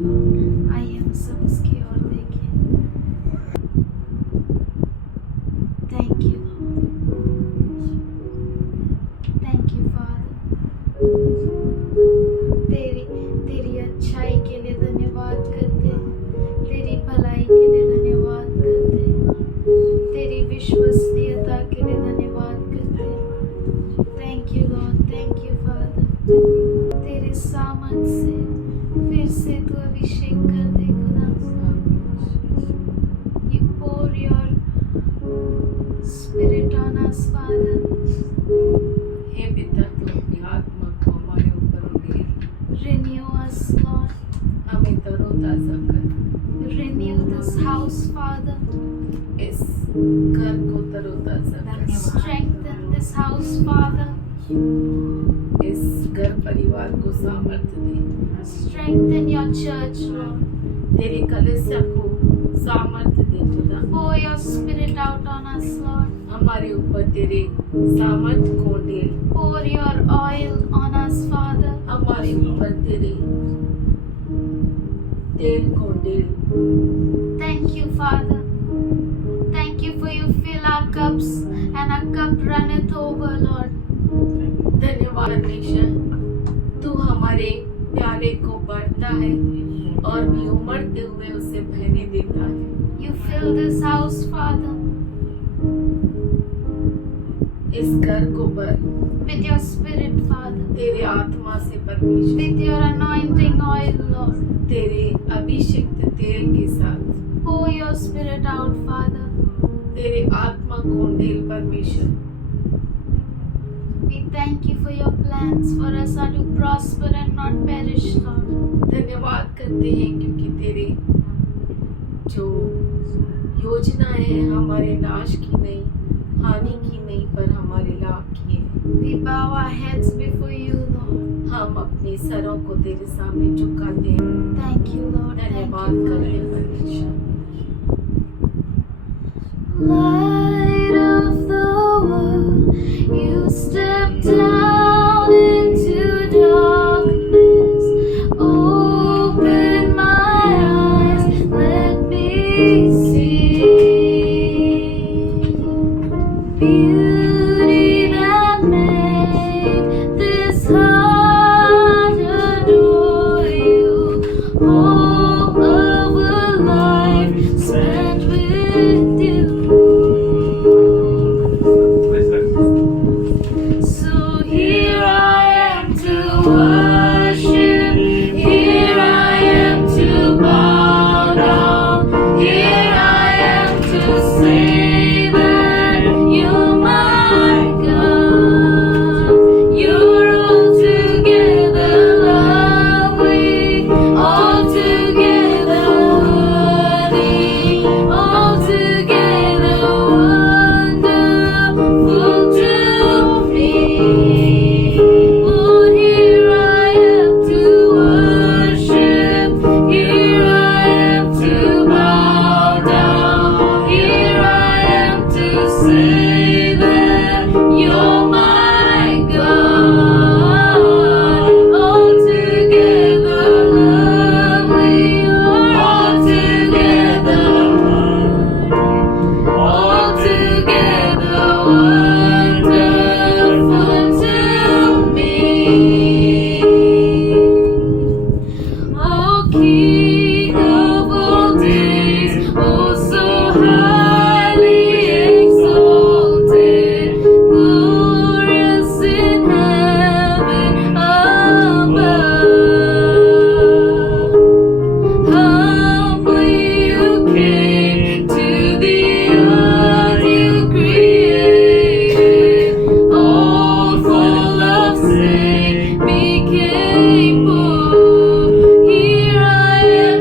आइए हम सब उसकी ओर देखें। Thank you thank you father. तेरी तेरी अच्छाई के लिए धन्यवाद करते हैं, तेरी भलाई के लिए धन्यवाद करते हैं, तेरी विश्वसनीयता के लिए धन्यवाद करते हैं। Thank you Lord, thank you father. तेरे सामर्थ से फिर से तू अभिषेक कर दे खुदा। You pour your spirit on us, Father. हे पिता, तू अपनी आत्मा को हमारे ऊपर उड़ेल। Renew us, Lord. हमें तरोताजा कर। Renew this house, Father. इस घर को तरोताजा कर। Strengthen this house, Father. इस घर परिवार को सामर्थ्य दे। Strengthen your church, Lord. तेरी कलीसिया को सामर्थ्य दे खुदा। Pour your spirit out on us, Lord. हमारे ऊपर तेरे सामर्थ्य को ढेल। Pour your oil on us, Father. हमारे ऊपर तेरे तेल को ढेल। Thank you, Father. Thank you for you fill our cups and our cup runneth over, Lord. धन्यवाद परमेश्वर, तू हमारे प्याले को बढ़ता है और भी उमड़ते हुए उसे बहने देता है। You fill this house, Father, इस घर को भर with your spirit, Father, तेरे आत्मा से परमेश्वर, with your anointing oil, Lord. तेरे अभिषिक्त तेल के साथ Pour your spirit out, Father. तेरे आत्मा को ढेल परमेश्वर। We thank you for your plans for us are to prosper and not perish, Lord. धन्यवाद करते हैं क्योंकि तेरे जो योजनाएं हैं हमारे नाश की नहीं, हानि की नहीं, पर हमारे लाभ की है। We bow our heads before you, Lord. हम अपने सरों को तेरे सामने झुकाते हैं। Thank you, Lord. Thank धन्यवाद you, करते हैं Lord. परमेश्वर। Light of the world, you step down into darkness. Open my eyes, let me see beauty that made this heart adore you. All of a life spent with you. So here I am to worship, here I am to bow down, here I am to say that you're my God. You're altogether lovely, altogether worthy, altogether wonderful to me. Lord, here I am to worship, here I am to bow down, here I am to say that you're my God. Altogether lovely, altogether worthy, altogether wonderful to me. O King of all days, oh so highly exalted, glorious in heaven above. Humbly you came to the earth you created, all for love's sake became poor. Here I am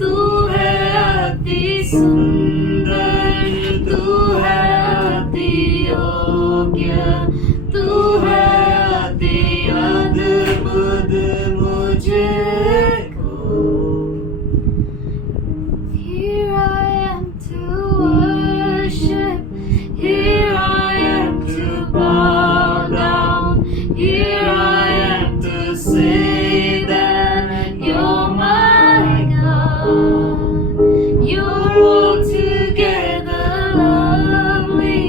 तू है अति सुंदर, तू है अति योग्य, तू है अति अद्भुत मुझको। Here I am to worship, here I am to bow down, here I am to say that you're my God. You're altogether lovely,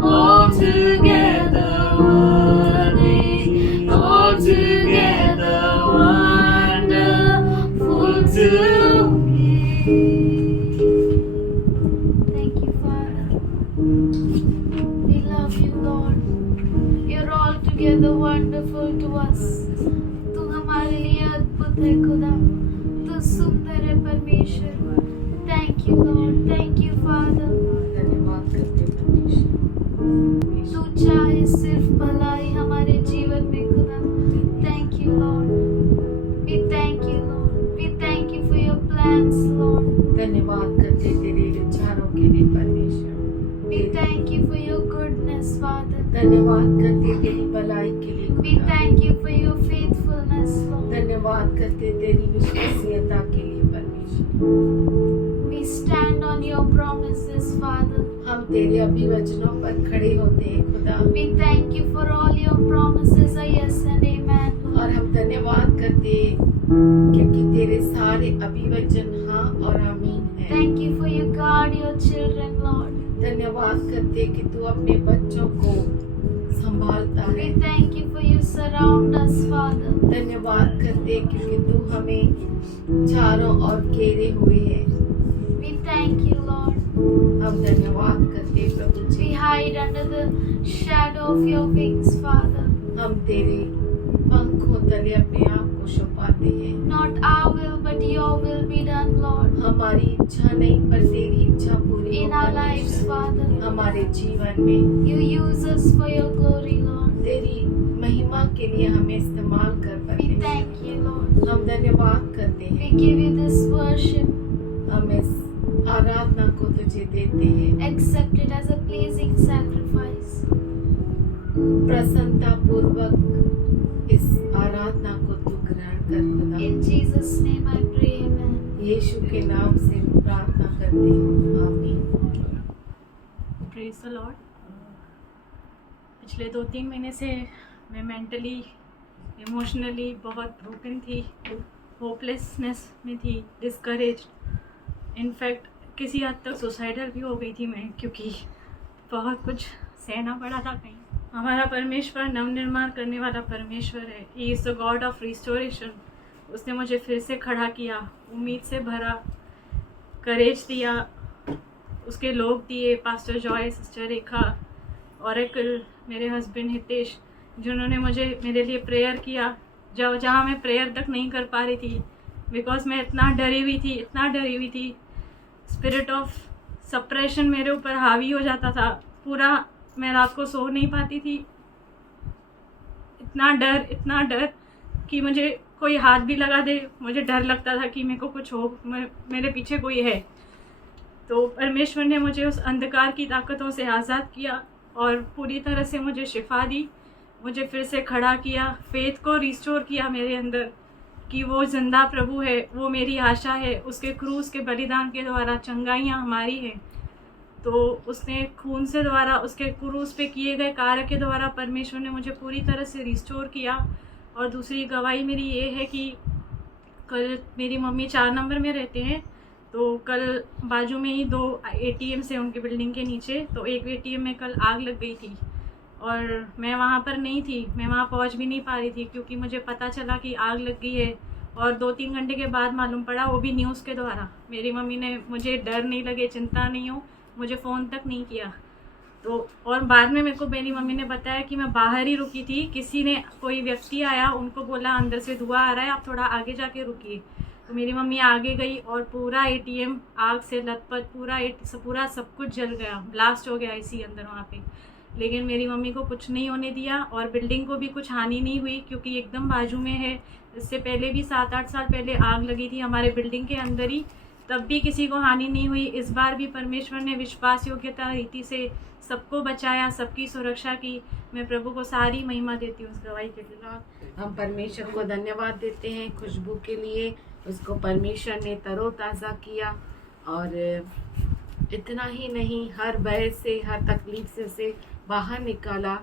altogether worthy, altogether wonderful to me. Thank you, Father. We love you, Lord. You're altogether wonderful to us. तू हमारे लिए अद्भुत है खुदा, तू सुंदर है परमेश्वर। Thank you, Lord. Thank you, Father. धन्यवाद करते हैं परमेश्वर। तू चाहे सिर्फ भलाई हमारे जीवन में खुदा। Thank you, Lord. We thank you, Lord. We thank you for your plans, Lord. धन्यवाद करते हैं तेरे विचारों के लिए परमेश्वर। We thank you for your goodness, Father. धन्यवाद करते हैं तेरी भलाई के लिए We खुदा। thank you for your faithfulness, Lord. धन्यवाद करते हैं तेरी विश्वसनीयता के लिए परमेश्वर। We stand on your promises, Father. हम तेरे अभिवचनों पर खड़े होते हैं खुदा। We thank you for all your promises are yes and amen, और Lord. हम धन्यवाद करते हैं क्योंकि तेरे सारे अभिवचन हाँ और आमीन है। Thank you for you guard your children, Lord. धन्यवाद करते हैं कि तू अपने बच्चों को संभालता है। We thank you for you surround us, Father. धन्यवाद करते हैं क्योंकि तू हमें चारों ओर घेरे हुए है। We thank you, Lord. हम धन्यवाद करते हैं प्रभु We ji. hide under the shadow of your wings, Father. हम तेरे पंखों तले अपने आप को छुपाते हैं। Not our will, but your will be done, Lord. हमारी इच्छा नहीं पर तेरी इच्छा पूरी हो In our lives, परमेश्वर। Father. हमारे जीवन में You use us for your glory, Lord. तेरी महिमा के लिए हमें इस्तेमाल कर We परमेश्वर। thank you, Lord. हम धन्यवाद करते We हैं। give you this worship. हम इस आराधना को तुझे देते हैं। Accept it as a pleasing sacrifice. प्रसन्नता पूर्वक इस आराधना को तू ग्रहण कर खुदा। In Jesus' name I pray, amen. यीशु के नाम से प्रार्थना करती हूँ, आमीन। Praise the Lord. पिछले 2-3 महीने से मैं मेंटली इमोशनली बहुत ब्रोकन थी, होपलेसनेस में थी, डिस्करेज, इनफैक्ट किसी हद तक सुसाइडल भी हो गई थी मैं, क्योंकि बहुत कुछ सहना पड़ा था कहीं। हमारा परमेश्वर नवनिर्माण करने वाला परमेश्वर है। He is the God of restoration. उसने मुझे फिर से खड़ा किया, उम्मीद से भरा, करेज दिया, उसके लोग दिए, पास्टर जॉय, सिस्टर रेखा, ऑरेकल, मेरे हस्बैंड हितेश, जिन्होंने मेरे लिए प्रेयर किया जहाँ मैं प्रेयर तक नहीं कर पा रही थी, बिकॉज मैं इतना डरी हुई थी। स्पिरिट ऑफ सप्रेशन मेरे ऊपर हावी हो जाता था पूरा। मैं रात को सो नहीं पाती थी। इतना डर कि मुझे कोई हाथ भी लगा दे, मुझे डर लगता था कि मेरे को कुछ हो, मेरे पीछे कोई है। तो परमेश्वर ने मुझे उस अंधकार की ताकतों से आज़ाद किया और पूरी तरह से मुझे शिफा दी, मुझे फिर से खड़ा किया, फेथ को रिस्टोर किया मेरे अंदर कि वो जिंदा प्रभु है, वो मेरी आशा है। उसके क्रूस के बलिदान के द्वारा चंगाइयाँ हमारी हैं। तो उसने खून से द्वारा, उसके क्रूस पे किए गए कार्य के द्वारा परमेश्वर ने मुझे पूरी तरह से रिस्टोर किया। और दूसरी गवाही मेरी ये है कि कल मेरी मम्मी 4 नंबर में रहते हैं, तो कल बाजू में ही 2 ATM से उनकी बिल्डिंग के नीचे, तो एक ATM में कल आग लग गई थी और मैं वहाँ पर नहीं थी, मैं वहाँ पहुँच भी नहीं पा रही थी, क्योंकि मुझे पता चला कि आग लग गई है और 2-3 घंटे के बाद मालूम पड़ा, वो भी न्यूज़ के द्वारा। मेरी मम्मी ने, मुझे डर नहीं लगे, चिंता नहीं हो, मुझे फ़ोन तक नहीं किया। तो और बाद में मेरे को मेरी मम्मी ने बताया कि मैं बाहर ही रुकी थी, किसी ने, कोई व्यक्ति आया, उनको बोला अंदर से धुआं आ रहा है, आप थोड़ा आगे जाके रुकिए। तो मेरी मम्मी आगे गई और पूरा ATM आग से लथपथ, पूरा सब कुछ जल गया, ब्लास्ट हो गया इसी अंदर वहाँ पे। लेकिन मेरी मम्मी को कुछ नहीं होने दिया और बिल्डिंग को भी कुछ हानि नहीं हुई, क्योंकि एकदम बाजू में है। इससे पहले भी 7-8 साल पहले आग लगी थी हमारे बिल्डिंग के अंदर ही, तब भी किसी को हानि नहीं हुई। इस बार भी परमेश्वर ने विश्वास योग्यता रीति से सबको बचाया, सबकी सुरक्षा की। मैं प्रभु को सारी महिमा देती हूँ उस गवाही के लिए। हम परमेश्वर को धन्यवाद देते हैं खुशबू के लिए। उसको परमेश्वर ने तरोताज़ा किया, और इतना ही नहीं, हर भय से, हर तकलीफ से बाहर निकाला।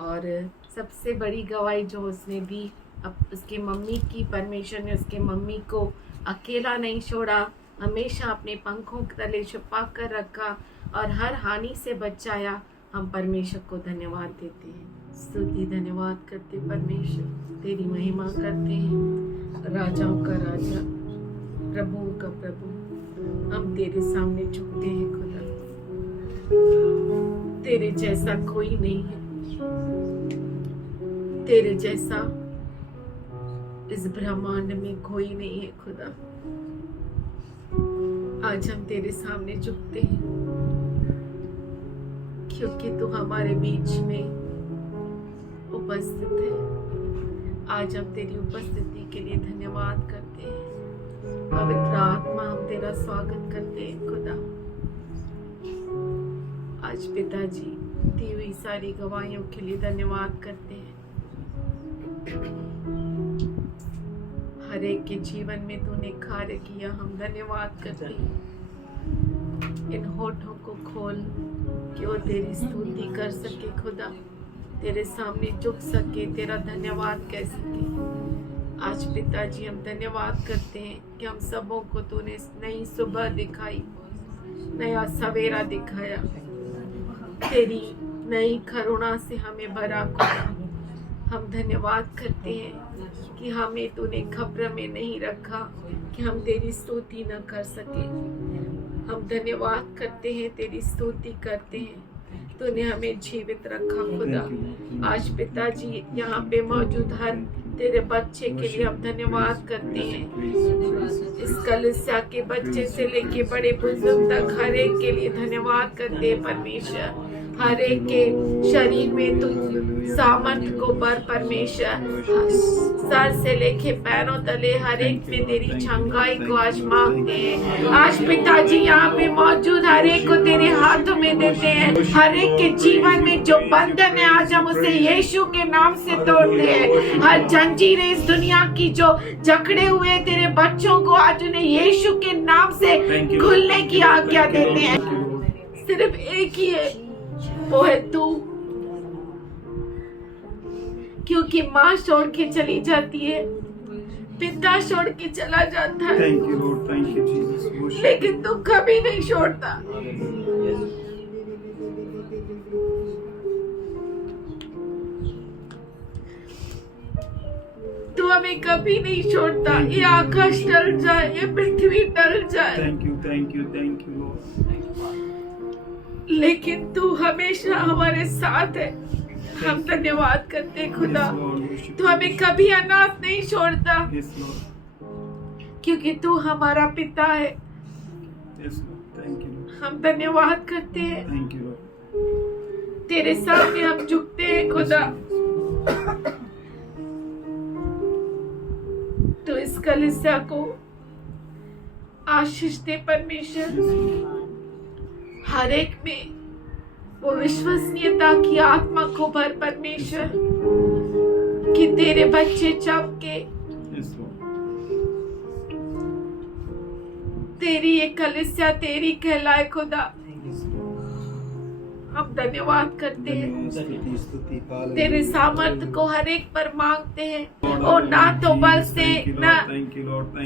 और सबसे बड़ी गवाही जो उसने दी, अब उसके मम्मी की, परमेश्वर ने उसके मम्मी को अकेला नहीं छोड़ा, हमेशा अपने पंखों के तले छुपा कर रखा और हर हानि से बचाया। हम परमेश्वर को धन्यवाद देते हैं, स्तुति धन्यवाद करते परमेश्वर, तेरी महिमा करते हैं। राजाओं का राजा, प्रभुओं का प्रभु, हम तेरे सामने झुकते हैं खुदा। तेरे जैसा कोई नहीं है, तेरे जैसा इस ब्रह्मांड में कोई नहीं है खुदा। आज हम तेरे सामने झुकते हैं क्योंकि तू हमारे बीच में उपस्थित है। आज हम तेरी उपस्थिति के लिए धन्यवाद करते हैं। पवित्र आत्मा, हम तेरा स्वागत करते हैं खुदा। आज पिताजी दी हुई सारी गवाहियों के लिए धन्यवाद करते हैं। हर एक के जीवन में तूने कार्य किया, हम धन्यवाद करते हैं। इन होठों को खोल कि वो तेरी स्तुति कर सके खुदा, तेरे सामने झुक सके, तेरा धन्यवाद कह सके। आज पिताजी हम धन्यवाद करते हैं कि हम सबों को तूने नई सुबह दिखाई, नया सवेरा दिखाया, तेरी नई करुणा से हमें भरा खुदा। हम धन्यवाद करते हैं कि हमें तूने खबर में नहीं रखा कि हम तेरी स्तुति न कर सके। हम धन्यवाद करते हैं, तेरी स्तुति करते हैं, तूने हमें जीवित रखा खुदा। आज पिताजी यहाँ पे मौजूद हर तेरे बच्चे के लिए हम धन्यवाद करते हैं। इस कलीसिया के बच्चे से लेके बड़े बुजुर्ग तक हर एक के लिए धन्यवाद करते हैं परमेश्वर। हर एक के शरीर में तू सामर्थ को पर परमेश्वर, सर से लेके पैरों तले हर एक में तेरी छंगाई को आज मांगते हैं। आज पिताजी यहाँ पे मौजूद हर एक को तेरे हाथों में देते हैं। हर एक के जीवन में जो बंधन है आज हम उसे यीशु के नाम से तोड़ते हैं। हर जंजीरें इस दुनिया की जो जकड़े हुए तेरे बच्चों को आज उन्हें यीशु के नाम से खुलने की आज्ञा देते हैं। सिर्फ एक ही है, वो है तू, क्योंकि माँ छोड़ के चली जाती है, पिता छोड़ के चला जाता है, लेकिन तू कभी नहीं छोड़ता। तू हमें कभी नहीं छोड़ता। ये आकाश टल जाए, ये पृथ्वी टल जाए, थैंक यू लेकिन तू हमेशा हमारे साथ है। हम धन्यवाद करते खुदा, तू हमें कभी अनाथ नहीं छोड़ता, क्योंकि तू हमारा पिता है। हम धन्यवाद करते हैं, तेरे सामने हम झुकते हैं खुदा। तो इस कलीसिया को आशीष दे परमेश्वर। हर एक में वो विश्वसनीयता की आत्मा को भर परमेश्वर, कि तेरे बच्चे चमके, तेरी ये कलीसिया तेरी कहलाए खुदा। हम धन्यवाद करते हैं, तेरे सामर्थ को हर एक पर मांगते हैं। और ना तो बल से ना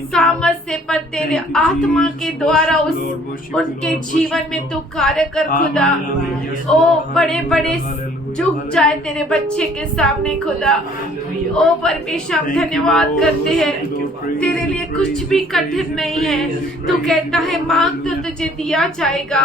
सामर्थ से, पर तेरे आत्मा के द्वारा उनके जीवन में तू कार्य कर खुदा। ओ बड़े बड़े झुक जाए तेरे बच्चे के सामने खुदा। ओ परमेश्वर हम धन्यवाद करते हैं, तेरे लिए कुछ भी कठिन नहीं है। तू कहता है मांग तो तुझे दिया जाएगा।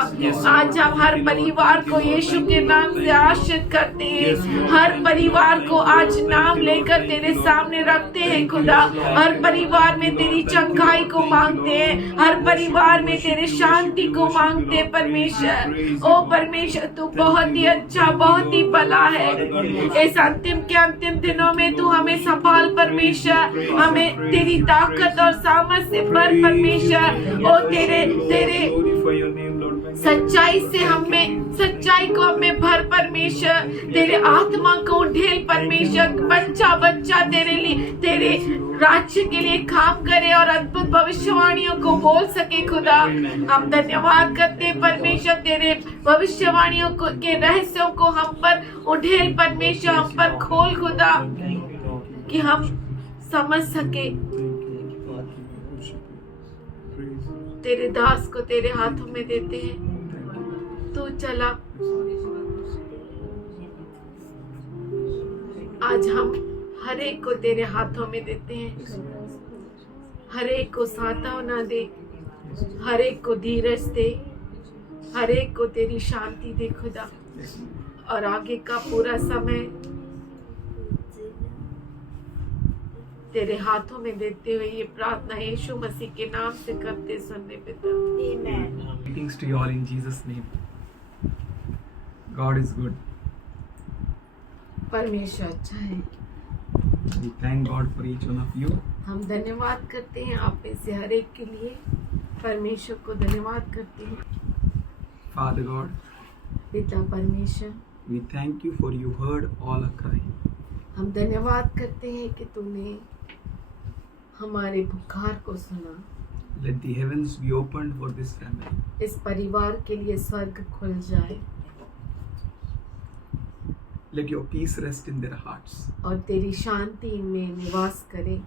आज हम हर परिवार को यीशु के नाम से आशीर्वाद करते हैं। हर परिवार को आज नाम लेकर तेरे सामने रखते हैं खुदा। हर परिवार में तेरी चंगाई को मांगते हैं, हर परिवार में तेरे शांति को मांगते हैं परमेश्वर। ओ परमेश्वर तू बहुत ही अच्छा, बहुत ही भला है। इस अंतिम के अंतिम दिनों में तू हमें संभाल परमेश्वर, हमें तेरी ताकत और सामर्थ से भर परमेश्वर। ओ तेरे Glorify your name, Lord. सच्चाई से सच्चाई को हमें भर परमेश्वर। तेरे आत्मा को उठेल परमेश्वर। बच्चा बच्चा तेरे लिए, तेरे राज्य के लिए काम करे और अद्भुत भविष्यवाणियों को बोल सके खुदा। हम धन्यवाद करते हैं परमेश्वर, तेरे भविष्यवाणियों को के रहस्यों को हम पर उठेल परमेश्वर, हम पर खोल खुदा, कि हम समझ सके। तेरे दास को तेरे हाथों में देते हैं, तू चला। आज हम हर एक को तेरे हाथों में देते हैं। हर एक को सांत्वना दे, हर एक को धीरज दे, हर एक को तेरी शांति दे खुदा। और आगे का पूरा समय तेरे हाथों में देते हुए ये प्रार्थना यीशु मसीह के नाम से करते सुनने पिता। Greetings to you all in Jesus' name. God is good. परमेश्वर अच्छा है। We thank God for each one of you. हम धन्यवाद करते हैं आप में से हर एक के लिए। परमेश्वर को धन्यवाद करते हैं। Father God, पिता परमेश्वर, we thank you for you heard all our cry. हम धन्यवाद करते हैं कि तूने हमारे पुकार को सुना। Let the heavens be opened for this family. इस परिवार के लिए स्वर्ग खुल जाए Let your peace rest in their hearts. और तेरी शांति इनमें निवास करे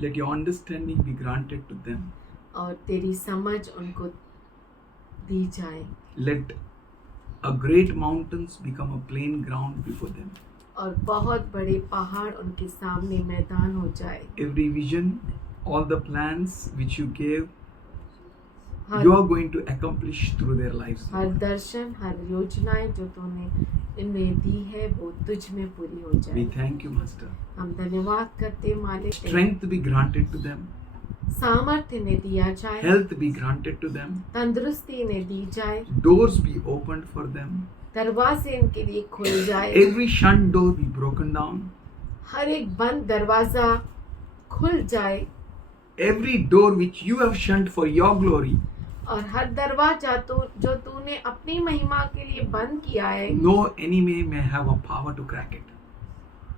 Let your understanding be granted to them. और तेरी समझ उनको दी जाए। Let a great mountains become a plain ground before them. और बहुत बड़े पहाड़ उनके सामने मैदान हो जाए। Every vision, all the plans which you gave, her you are going to accomplish through their lives. हर दर्शन, हर योजनाएं जो तूने इन्हें दी है वो तुझ में पूरी हो We जाए। thank you, Master. हम धन्यवाद करते हैं मालिक। Strength be granted to them. सामर्थ्य इन्हें दिया जाए, Health be granted to them. तंदुरुस्ती इन्हें दी जाए, Doors be opened for them. दरवाजे इनके लिए खुल जाए, Every shut door be broken down. हर एक बंद दरवाजा खुल जाए Every door which you have shut for your glory, और हर दरवाजा तो जो तूने अपनी महिमा के लिए बंद किया है, no enemy may have a power to crack it.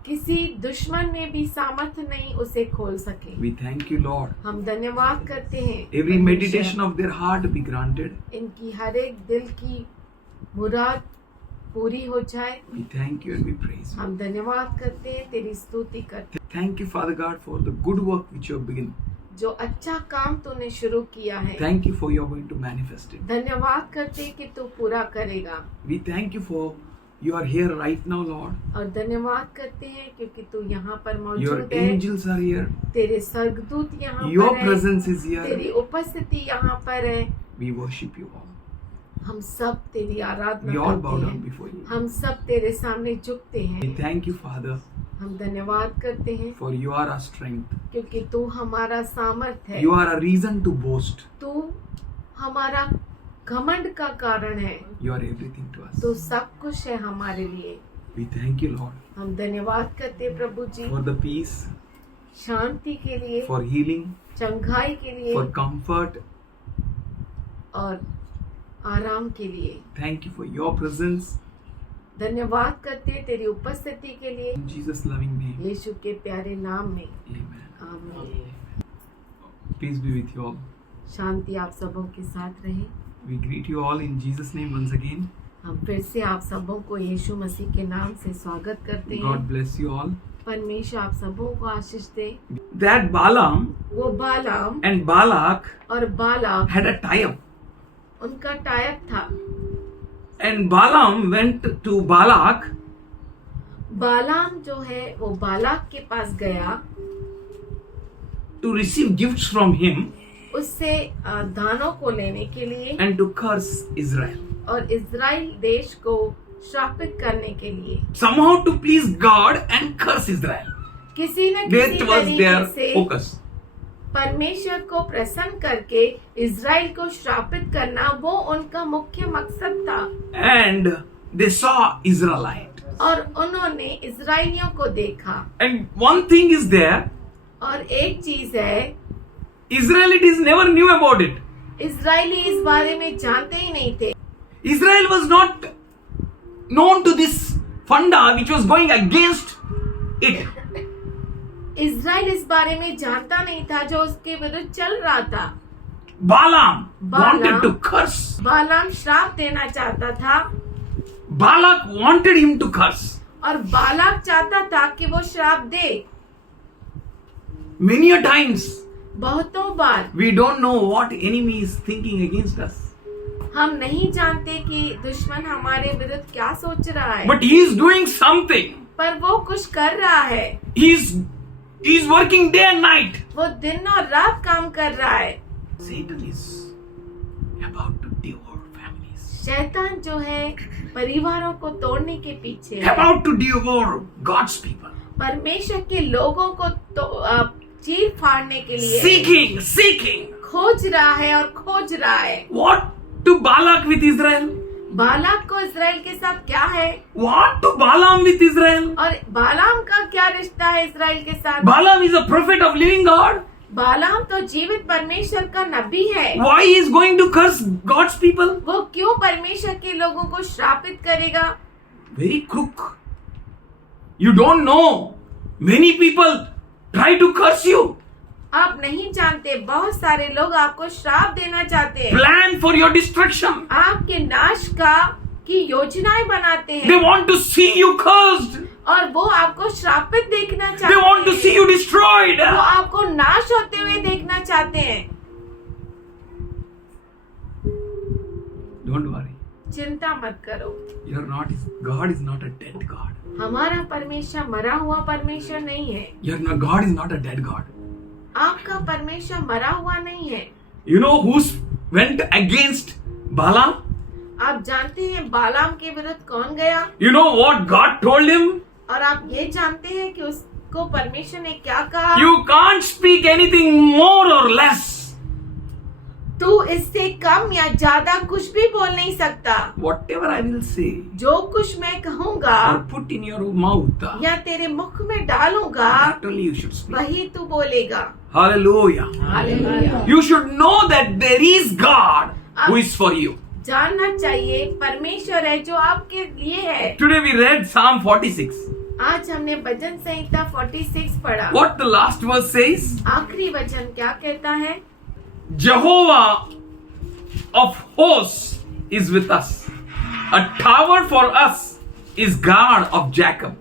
किसी दुश्मन में भी सामर्थ्य नहीं उसे खोल सके। We thank you, Lord. हम धन्यवाद करते हैं। Every परमेश्वर, meditation of their heart be granted. इनकी हर एक दिल की मुराद पूरी हो जाए। We thank you and we praise you. हम धन्यवाद करते हैं, तेरी स्तुति करते Thank you, Father God, for the good work which you have begun. हैं। जो अच्छा काम तूने शुरू किया है, Thank you for you are going to manifest it. धन्यवाद करते हैं कि तू पूरा करेगा। We thank you for you are here right now, Lord. और धन्यवाद करते हैं क्योंकि तू यहाँ पर Your मौजूद है। angels are here. तेरे स्वर्गदूत यहाँ Your पर है, presence is here. तेरी उपस्थिति यहाँ पर है। We worship you all. हम सब तेरी आराधना We all bow करते down हैं। before you. हम सब तेरे सामने झुकते We हैं। thank you, Father, हम धन्यवाद करते हैं for you are our strength. क्योंकि तू हमारा सामर्थ है। You are a reason to boast. तू हमारा घमंड का कारण है। You are everything to तू us. सब कुछ है हमारे लिए। We thank you, Lord, हम धन्यवाद करते हैं प्रभु जी, for the peace, शांति के लिए, for healing, चंगाई के लिए for comfort. और आराम के लिए। Thank you for your presence. धन्यवाद करते हैं तेरी उपस्थिति के लिए। In Jesus' loving name. यीशु के प्यारे नाम में Amen. आमीन। Peace be with you all. शांति आप सबों के साथ रहे। We greet you all in Jesus' name once again. हम फिर से आप सबों को यीशु मसीह के नाम से स्वागत करते हैं। God bless you all. परमेश्वर आप सबों को आशीष दे। That Balaam वो बालाम and Balak और बालाक had a tie-up. उनका टायप था And Balaam went to Balak बालाम जो है वो बालाक के पास गया, to receive gifts from him उससे दानों को लेने के लिए and to curse Israel. और इज़राइल देश को श्रापित करने के लिए, Somehow to please God and curse Israel. किसी न किसी That was तरीके their से focus. परमेश्वर को प्रसन्न करके इज़राइल को श्रापित करना वो उनका मुख्य मकसद था। And they saw Israelite. और उन्होंने इज़राइलियों को देखा। And one thing is there, और एक चीज है, Israelites never knew about it. Israeli इस बारे में जानते ही नहीं थे। Israel was not known to this funda which was going against it. Israel इस बारे में जानता नहीं था जो उसके विरुद्ध चल रहा था। Balaam Balaam. wanted to curse. बालाम श्राप देना चाहता था Balak wanted him to curse. और बालाक चाहता था कि वो श्राप दे। Many a times बहुतों बार we don't know what enemy is thinking against us. हम नहीं जानते कि दुश्मन हमारे विरुद्ध क्या सोच रहा है, But he is doing something. पर वो कुछ कर रहा है। He is working day and night. वो दिन और रात काम कर रहा है। Satan is about to devour families. शैतान जो है परिवारों को तोड़ने के पीछे है, About to devour God's people. परमेश्वर के लोगों को तो चीर फाड़ने के लिए Seeking. खोज रहा है और खोज रहा है। What to Balak with Israel? Balak को इज़राइल के साथ क्या है What to Balaam with Israel? और बालाम का क्या रिश्ता है इज़राइल के साथ? Balaam is a prophet of living God. बालाम तो जीवित परमेश्वर का नबी है। Why he is going to curse God's people? वो क्यों परमेश्वर के लोगों को श्रापित करेगा? Very crook. You don't know. Many people try to curse you. आप नहीं जानते, बहुत सारे लोग आपको श्राप देना चाहते हैं, Plan for your destruction. आपके नाश की योजनाएं बनाते They हैं want to see you cursed. और वो आपको श्रापित देखना They चाहते want to see हैं, you destroyed. वो आपको नाश होते हुए देखना चाहते हैं। Don't worry. चिंता मत करो, God is not a dead God. हमारा परमेश्वर मरा हुआ परमेश्वर नहीं है। God is not a dead God. आपका परमेश्वर मरा हुआ नहीं है। You know who went against Balaam? आप जानते हैं बालाम के विरुद्ध कौन गया? You know what God told him? और आप ये जानते हैं कि उसको परमेश्वर ने क्या कहा? You can't speak anything more or less. तू इससे कम या ज्यादा कुछ भी बोल नहीं सकता। Whatever I will say जो कुछ मैं कहूँगा or put in your mouth, या तेरे मुख में डालूंगा, that only you should speak. वही तू बोलेगा। Hallelujah. Hallelujah. You should know that there is God who is for you. जानना चाहिए परमेश्वर है जो आपके लिए है। Today we read Psalm 46. आज हमने भजन संहिता 46 पढ़ा। What the last verse says? आखिरी वचन क्या कहता है? Jehovah of hosts is with us. A tower for us is God of Jacob.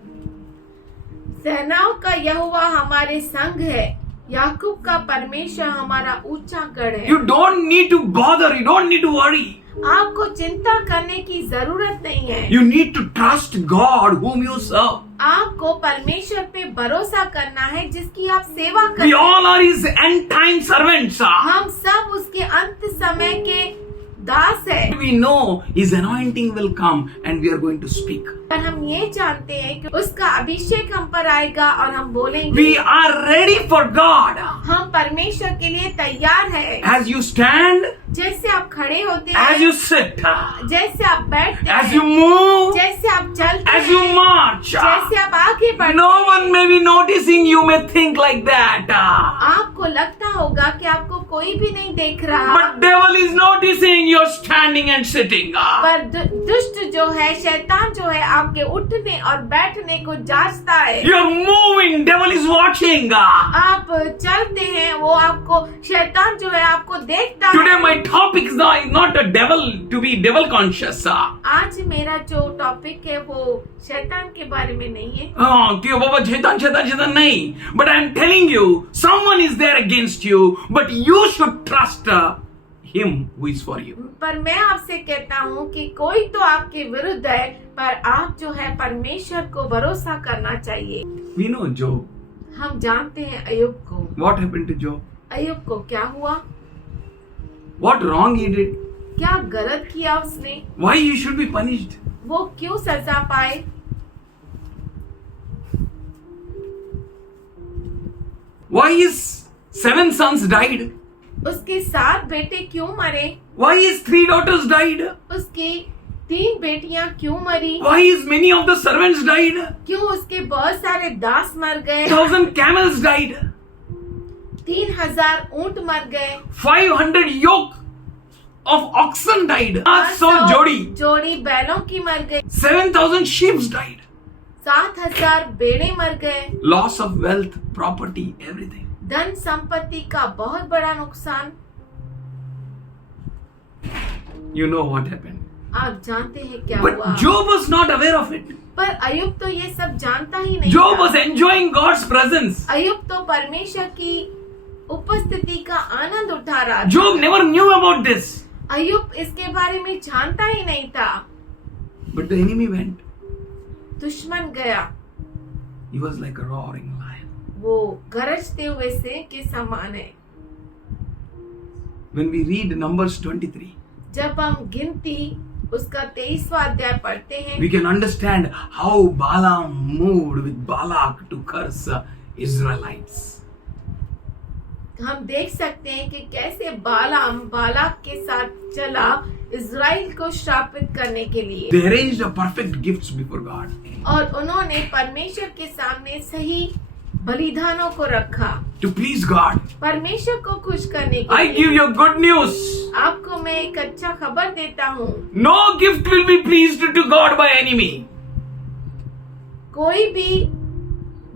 सेनाओं का यहोवा हमारे संग है, याकूब का परमेश्वर हमारा ऊंचा गढ़ है। You don't need to bother. You don't need to worry. आपको चिंता करने की जरूरत नहीं है। You need to trust God whom you serve. आपको परमेश्वर पे भरोसा करना है जिसकी आप सेवा We करते all हैं। are His end time servants. हम सब उसके अंत समय के दास है। We know His anointing will come and we are going to speak. पर हम ये जानते हैं कि उसका अभिषेक हम पर आएगा और हम बोलेंगे। We are ready for God. हम परमेश्वर के लिए तैयार है। As you stand, जैसे आप खड़े होते as हैं, you sit, जैसे आप बैठते as हैं, you move, जैसे आप चलते as you हैं, march. जैसे आप आगे बढ़ते No हैं, one may be noticing. You may think like that. आपको लगता होगा कि आपको कोई भी नहीं देख रहा, But devil is noticing you're standing and sitting. पर दुष्ट जो है, शैतान जो है, आपके उठने और बैठने को जांचता है। You're moving. Devil is watching. आप चलते हैं, वो आपको, शैतान जो है आपको देखता Today है। my topic is not a devil to be devil conscious. आज मेरा जो टॉपिक है वो शैतान के बारे में नहीं है। कि बाबा शैतान नहीं. But I'm telling you, someone is there against you, but you should trust him who is for you. पर मैं आपसे कहता हूँ कि कोई तो आपके विरुद्ध है, पर आप जो है परमेश्वर को भरोसा करना चाहिए। We know Job. हम जानते हैं अय्यूब को। What happened to Job? अय्यूब को क्या हुआ? What wrong he did? क्या गलत किया उसने? Why he should be punished? वो क्यों सजा पाए? Why his 7 sons died? उसके 7 बेटे क्यों मरे? Why his 3 daughters died? उसकी 3 बेटियां क्यों मरी? Why his many of the servants died? क्यों उसके बहुत सारे दास मर गए? 1,000 camels died. 3000 ऊंट मर गए। 500 yoke of oxen died. 800 जोड़ी बैलों की मर गई। 7,000 sheep died. 7000 बेड़े मर गए। Loss of wealth, property, everything. धन संपत्ति का बहुत बड़ा नुकसान। You know what happened. आप जानते हैं क्या But हुआ? Job was not aware of it. पर अय्यूब तो ये सब जानता ही नहीं Job था। was enjoying God's presence. अय्यूब तो परमेश्वर की उपस्थिति का आनंद उठा रहा था। Job never knew about this. अय्यूब इसके बारे में जानता ही नहीं था। But the enemy went. दुश्मन गया। He was like a roaring lion. वो गरजते हुए सिंह के समान है। When we read Numbers 23, जब हम गिनती उसका 23वां अध्याय पढ़ते हैं, we can understand how Balaam moved with Balak to curse Israelites. हम देख सकते हैं कि कैसे बालाम बालाक के साथ चला इज़राइल को श्रापित करने के लिए। They arranged a perfect gifts before God. और उन्होंने परमेश्वर के सामने सही बलिदानों को रखा To please God. परमेश्वर को खुश करने के I लिए। give you good news. आपको मैं एक अच्छा खबर देता हूँ, No gift will be pleased to God by enemy. कोई भी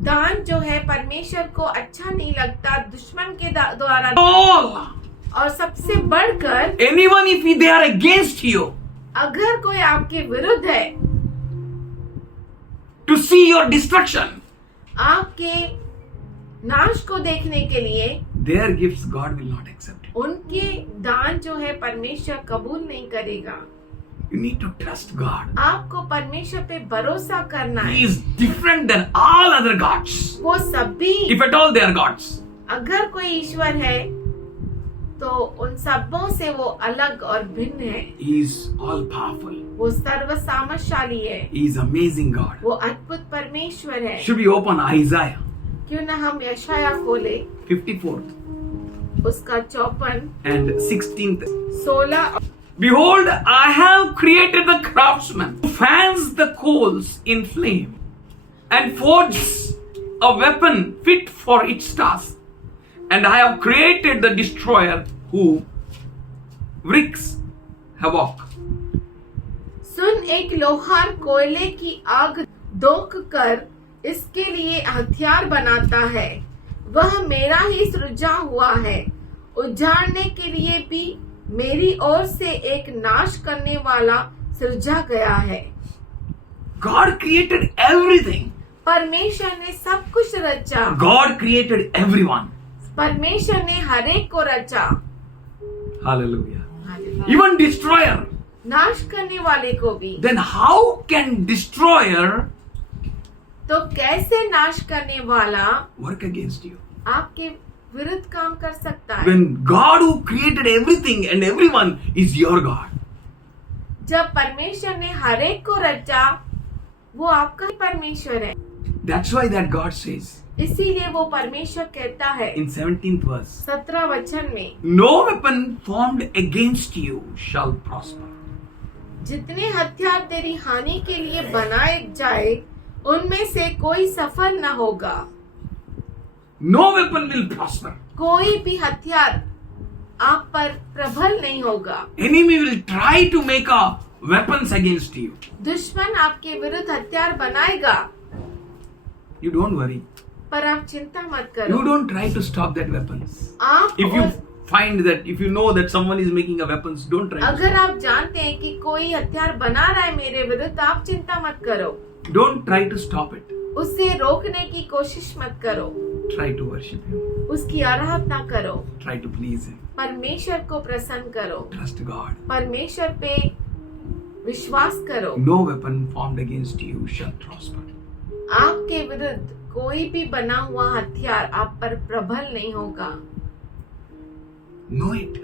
दान जो है परमेश्वर को अच्छा नहीं लगता दुश्मन के द्वारा। All. और सबसे बढ़कर Anyone if they are against you अगर कोई आपके विरुद्ध है, to see your destruction, आपके नाश को देखने के लिए, their gifts God will not accept. उनके दान जो है परमेश्वर कबूल नहीं करेगा। You need to trust God. आपको परमेश्वर पे भरोसा करना He है। is different than all other gods. वो सभी, If at all they are gods. अगर कोई ईश्वर है तो उन सबों से वो अलग और भिन्न है। He is all powerful. वो सर्वसामर्थशाली है। He is amazing God. वो अद्भुत परमेश्वर है। Should we open Isaiah क्यों ना हम यशाया खोले 54th उसका 54, and 16th. 16। Behold, I have created the craftsman who fans the coals in flame and forges a weapon fit for its task. And I have created the destroyer who wreaks havoc. सुन, एक लोहार कोयले की आग दोख कर इसके लिए हथियार बनाता है। वह मेरा ही सृजा हुआ है। उजाड़ने के लिए भी मेरी ओर से एक नाश करने वाला सृजा गया है। God created everything. परमेश्वर ने सब कुछ रचा। God created everyone. परमेश्वर ने हर एक को रचा। Hallelujah. Even destroyer. नाश करने वाले को भी। Then how can destroyer तो कैसे नाश करने वाला work against you? आपके विरुद्ध काम कर सकता है? When God who created everything and everyone is your God. जब परमेश्वर ने हर एक को रचा, वो आपका ही परमेश्वर है। That's why that God says इसीलिए वो परमेश्वर कहता है in 17th verse, 17 वचन में, no weapon formed against you shall prosper. जितने हथियार तेरी हानि के लिए बनाए जाए उनमें से कोई सफल न होगा। No weapon will prosper. कोई भी हथियार आप पर प्रबल नहीं होगा। Enemy will try to make a weapons against you. दुश्मन आपके विरुद्ध हथियार बनाएगा, You don't worry. पर आप चिंता मत You करो। don't try to stop that weapons. आप If you find that, if you know that someone is making a weapons, don't try to अगर stop. आप जानते हैं कि कोई हथियार बना रहा है मेरे विरुद्ध, आप चिंता मत करो। Don't try to stop it. उसे रोकने की कोशिश मत करो। Try to worship Him. उसकी आराधना करो, Try to please Him. परमेश्वर को प्रसन्न करो, Trust God. परमेश्वर पे विश्वास करो। No weapon formed against you shall prosper. आपके विरुद्ध कोई भी बना हुआ हथियार आप पर प्रबल नहीं होगा। Know it.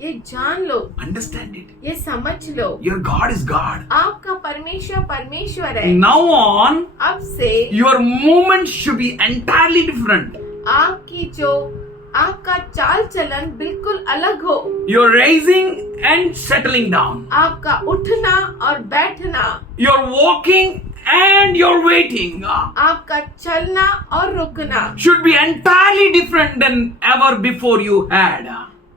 ये जान लो, Understand it. ये समझ लो, Your God is God. आपका परमेश्वर परमेश्वर है। Now on, अब से your movement should be entirely different. आपकी जो आपका चाल चलन बिल्कुल अलग हो। You're raising and settling down. आपका उठना और बैठना, You're walking and you're waiting. आपका चलना और रुकना Should be entirely different than ever before you had.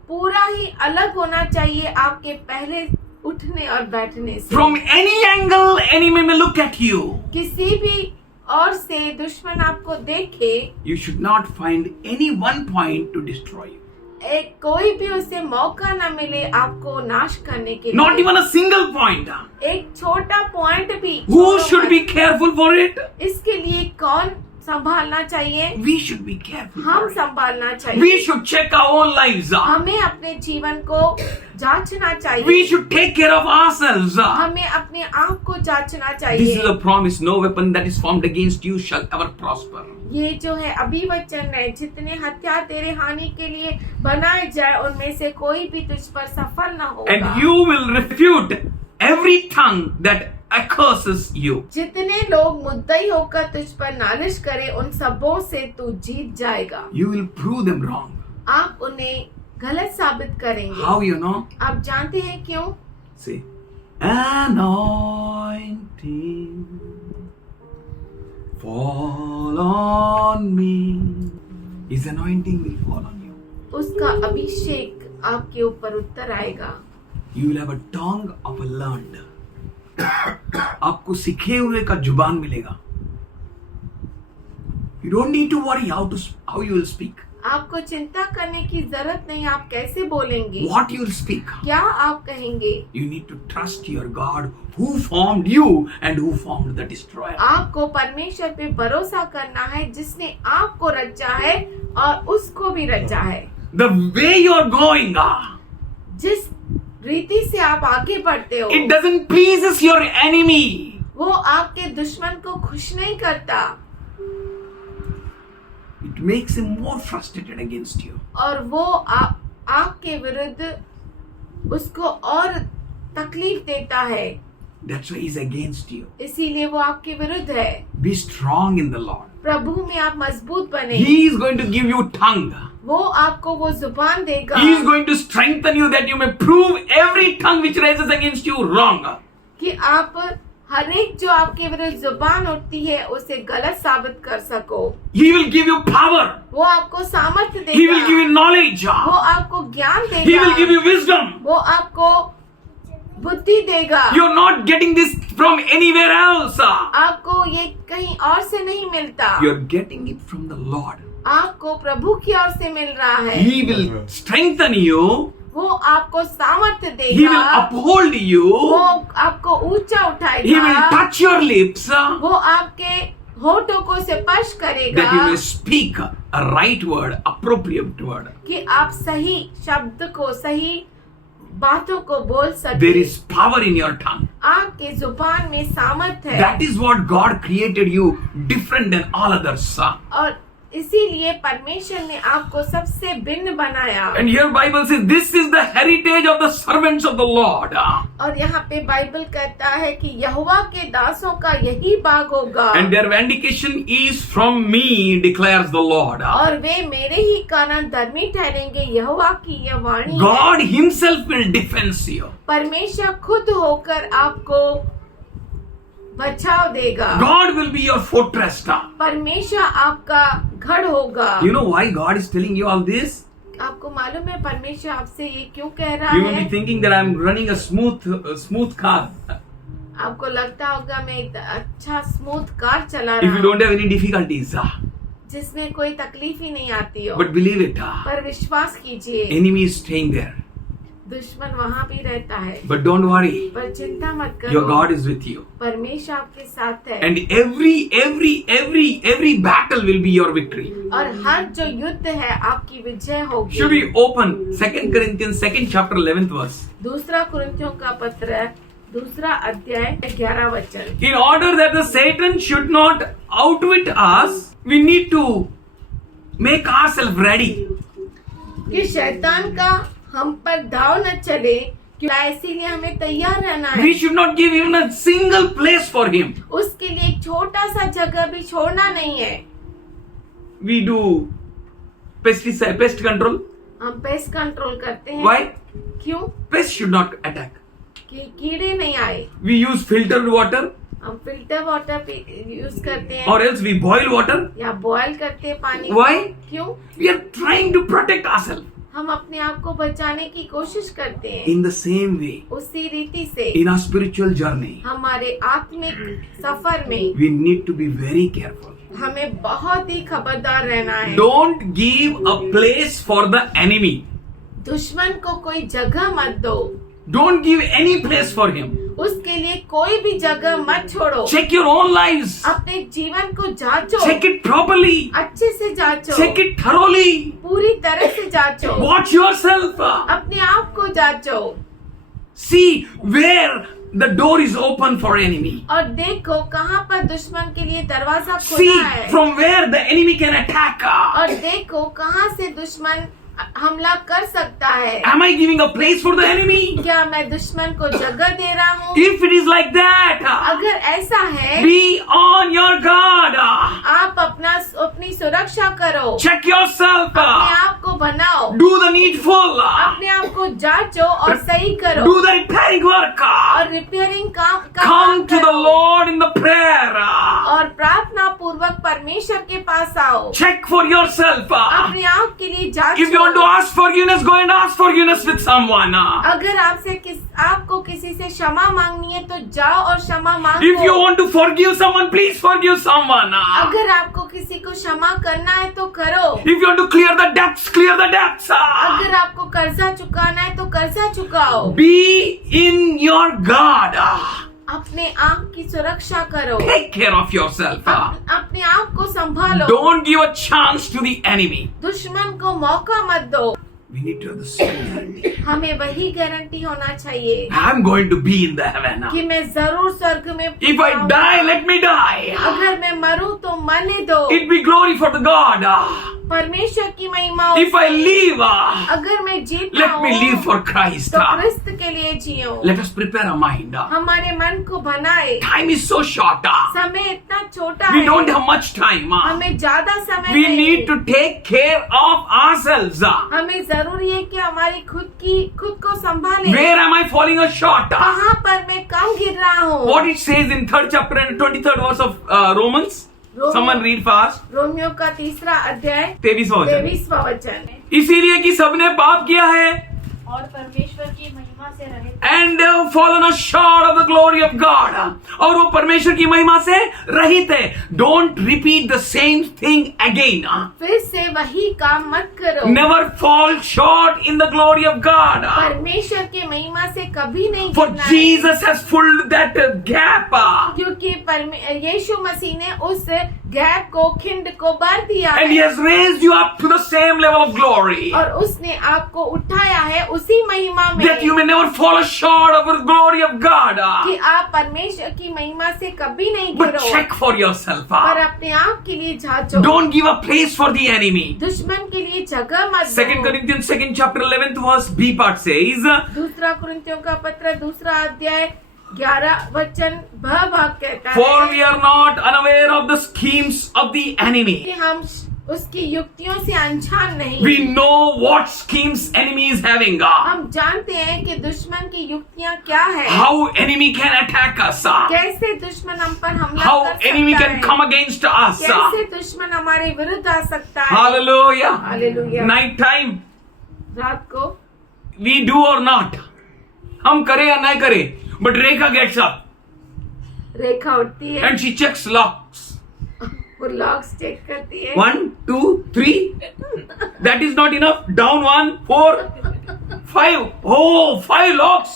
पूरा ही अलग होना चाहिए आपके पहले उठने और बैठने से। From any angle, enemy may look at you. किसी भी और से दुश्मन आपको देखे, You should not find any one point to destroy you. एक कोई भी उसे मौका न मिले आपको नाश करने के Not लिए। even a single point. एक छोटा पॉइंट भी। Who should be careful for it? इसके लिए कौन संभालना चाहिए? We should be careful. हम For it. संभालना चाहिए। We should check our own lives. हमें अपने जीवन को जांचना चाहिए। We should take care of ourselves. हमें अपने आप को जांचना This चाहिए। is a promise. No weapon that is formed against you shall ever prosper. ये जो है अभिवचन है, जितने हथियार तेरे हानि के लिए बनाए जाए उनमें से कोई भी तुझ पर सफल न होगा। And you will refute every tongue that accuses you. जितने लोग मुद्दई होकर तुझ पर नालिश करे उन सबों से तू जीत जाएगा। You will prove them wrong. आप उन्हें गलत साबित करेंगे। How you know? आप जानते हैं क्यों? See, anointing fall on me. His anointing will fall on you. उसका अभिषेक आपके ऊपर उतर आएगा। You will have a tongue of a learned. आपको सीखे हुए का जुबान मिलेगा। You don't need to worry how you will speak. आपको चिंता करने की जरूरत नहीं, आप कैसे बोलेंगे, What you will speak. क्या आप कहेंगे। You need to trust your God who formed you and who formed the destroyer. आपको परमेश्वर पे भरोसा करना है जिसने आपको रचा है और उसको भी रचा है। The way you are going, जिस रीति से आप आगे बढ़ते हो it doesn't pleases your enemy. वो आपके दुश्मन को खुश नहीं करता It makes him more frustrated against you. और वो आपके विरुद्ध उसको और तकलीफ देता है, That's why he's against you. इसीलिए वो आपके विरुद्ध है। Be strong in the Lord. प्रभु में आप मजबूत बने। He is going to give you tongue. वो आपको वो जुबान देगा He is going to strengthen you that you may prove every tongue which rises against you wrong. कि आप हर एक जो आपके विरुद्ध जुबान उठती है उसे गलत साबित कर सको। He will give you power. वो आपको सामर्थ्य देगा। He will give you knowledge. वो आपको ज्ञान देगा। He will give you wisdom. वो आपको बुद्धि देगा। You're not getting this from anywhere else. आपको ये कहीं और से नहीं मिलता, You're getting it from the Lord. आपको प्रभु की ओर से मिल रहा है। He will strengthen you. वो आपको सामर्थ्य He will देगा। uphold you. वो आपको ऊंचा He will उठाएगा। touch your lips वो आपके होठों को स्पर्श करेगा that you may speak a right word, appropriate word. कि आप सही शब्द को, सही बातों को बोल There सके। is power in your tongue. आपके जुबान में सामर्थ्य है That is what God created you different than all others. और इसीलिए परमेश्वर ने आपको सबसे भिन्न बनाया। And here Bible says this is the heritage of the servants of the Lord. और यहाँ पे बाइबल कहता है कि यहोवा के दासों का यही भाग होगा And their vindication is from me, declares the Lord. और वे मेरे ही कारण धर्मी ठहरेंगे, यहोवा की यह वाणी है। God himself will defend you. परमेश्वर खुद होकर आपको बचाव देगा। God will be your fortress. परमेश्वर आपका गढ़ होगा। You know why God is telling you all this? आपको मालूम है परमेश्वर आपसे ये क्यों कह रहा You may है? be thinking that I am running a smooth car. आपको लगता होगा मैं एक अच्छा स्मूथ कार चला If you रहा don't have any difficulties. जिसमें कोई तकलीफ ही नहीं आती हो। But believe it, पर विश्वास कीजिए, enemy is staying there. दुश्मन वहाँ भी रहता है, But don't worry, पर चिंता मत your करो, God is with you. परमेश्वर आपके साथ है। And every battle will be your victory. और हर जो युद्ध है आपकी विजय होगी। Should we open 2 Corinthians 2nd chapter 11th verse? दूसरा कुरिन्थियों का पत्र दूसरा अध्याय 11 वचन। In order that the Satan should not outwit us, we need to make ourselves ready. कि शैतान का हम पर दाव न चले, इसीलिए हमें तैयार रहना है। We should not give even a single place for him. उसके लिए एक छोटा सा जगह भी छोड़ना नहीं है। We do pest control. हम पेस्ट कंट्रोल करते हैं। Why? क्यों? Pest should not attack. कि कीड़े नहीं आए। We use filtered water, हम फिल्टर वाटर यूज करते हैं or else we boil water. या बॉयल करते हैं पानी। Why? क्यों? We are trying to protect ourselves. हम अपने आप को बचाने की कोशिश करते हैं। In the same way, उसी रीति से in our spiritual journey, हमारे आत्मिक सफर में we need to be very careful. हमें बहुत ही खबरदार रहना है। Don't give a place for the enemy. दुश्मन को कोई जगह मत दो, Don't give any place for him. उसके लिए कोई भी जगह मत छोड़ो। Check your own lives. अपने जीवन को जांचो, Check it properly. अच्छे से जांचो, Check it thoroughly. पूरी तरह से जांचो, Watch yourself. अपने आप को जांचो See where the door is open for enemy. और देखो कहाँ पर दुश्मन के लिए दरवाजा See खुला है from where the enemy can attack. और देखो कहाँ से दुश्मन हमला कर सकता है। Am I giving a place for the enemy? क्या मैं दुश्मन को जगह दे रहा हूँ? If it is like that, अगर ऐसा है, be on your guard. आप अपनी सुरक्षा करो, Check yourself. अपने आप को बनाओ, Do the needful. अपने आप को जांचो और सही करो Do the repairing work. और रिपेयरिंग काम का Come to the Lord in the prayer. और प्रार्थना पूर्वक परमेश्वर के पास आओ। Check for yourself. अपने आप के लिए If you जांचो। want to ask forgiveness, go and ask forgiveness with someone. अगर आपको किसी से क्षमा मांगनी है तो जाओ और क्षमा If you मांगो। want to forgive someone, please forgive someone. अगर आपको किसी को क्षमा करना है तो करो। If you want to clear the debts, clear the debts. अगर आपको कर्जा चुकाना है तो कर्जा चुकाओ। Be in your guard. अपने आप की सुरक्षा करो, Take care of yourself. अपने आप को संभालो। Don't give a chance to the enemy. दुश्मन को मौका मत दो। We need to have the security. हमें वही गारंटी होना चाहिए I'm going to be in the heaven. कि मैं जरूर स्वर्ग में If I die, let me die. अगर मैं मरूं तो मरने दो। It be glory for the God. परमेश्वर की महिमा If I live, अगर मैं जीता let me हूं, live for Christ. तो क्रिस्त के लिए जियो। Let us prepare our mind. हमारे मन को बनाए। Time is so short. समय इतना छोटा We है, don't have much time. हमें ज्यादा समय We नहीं need है। to take care of ourselves. हमें जरूरी है कि हमारी खुद को संभाले। Where am I falling short? कहाँ पर मैं कम गिर रहा हूँ? What it says in 3rd chapter and 23rd verse of Romans. Romans. Someone read fast. Romeo का 3रा अध्याय 23वां वचन। 23वां वचन। इसीलिए कि सबने पाप किया है और परमेश्वर की महिमा से रहित and fallen short of the glory of God. और वो परमेश्वर की महिमा से रहित है. Don't repeat the same thing again. फिर से वही काम मत करो। Never fall short in the glory of God. परमेश्वर के महिमा से कभी नहीं For गिरना है। Jesus has filled that gap. क्योंकि यीशु मसीह ने उस गैप को खिंड को भर दिया And He है has raised you up to the same level of glory. और उसने आपको उठाया है उसी महिमा में That you may never fall short of the glory of God. कि आप परमेश्वर की महिमा से कभी नहीं But गिरो। check for yourself. पर अपने आप के लिए जांचो। Don't give a place for the enemy. दुश्मन के लिए जगह मत 2 दो। Corinthians 2nd chapter 11th verse B part says, दूसरा कुरिन्थियों का पत्र दूसरा अध्याय 11 वचन भाग कहता For है we are not unaware of the schemes of the enemy. कि हम उसकी युक्तियों से अनजान नहीं। We know what schemes enemy is having. हम जानते हैं कि दुश्मन की युक्तियाँ क्या है, How enemy can attack us. कैसे दुश्मन हम पर हमला How कर enemy सकता can है, come against us. कैसे दुश्मन हमारे विरुद्ध आ सकता है। Hallelujah. Hallelujah. Night time. रात को We do or not. हम करें या नहीं करें. But Rekha gets up रेखा उठती है, and she checks locks. वो लॉक्स चेक करती है। 1, 2, 3. That is not enough. Down 1, 4, 5 locks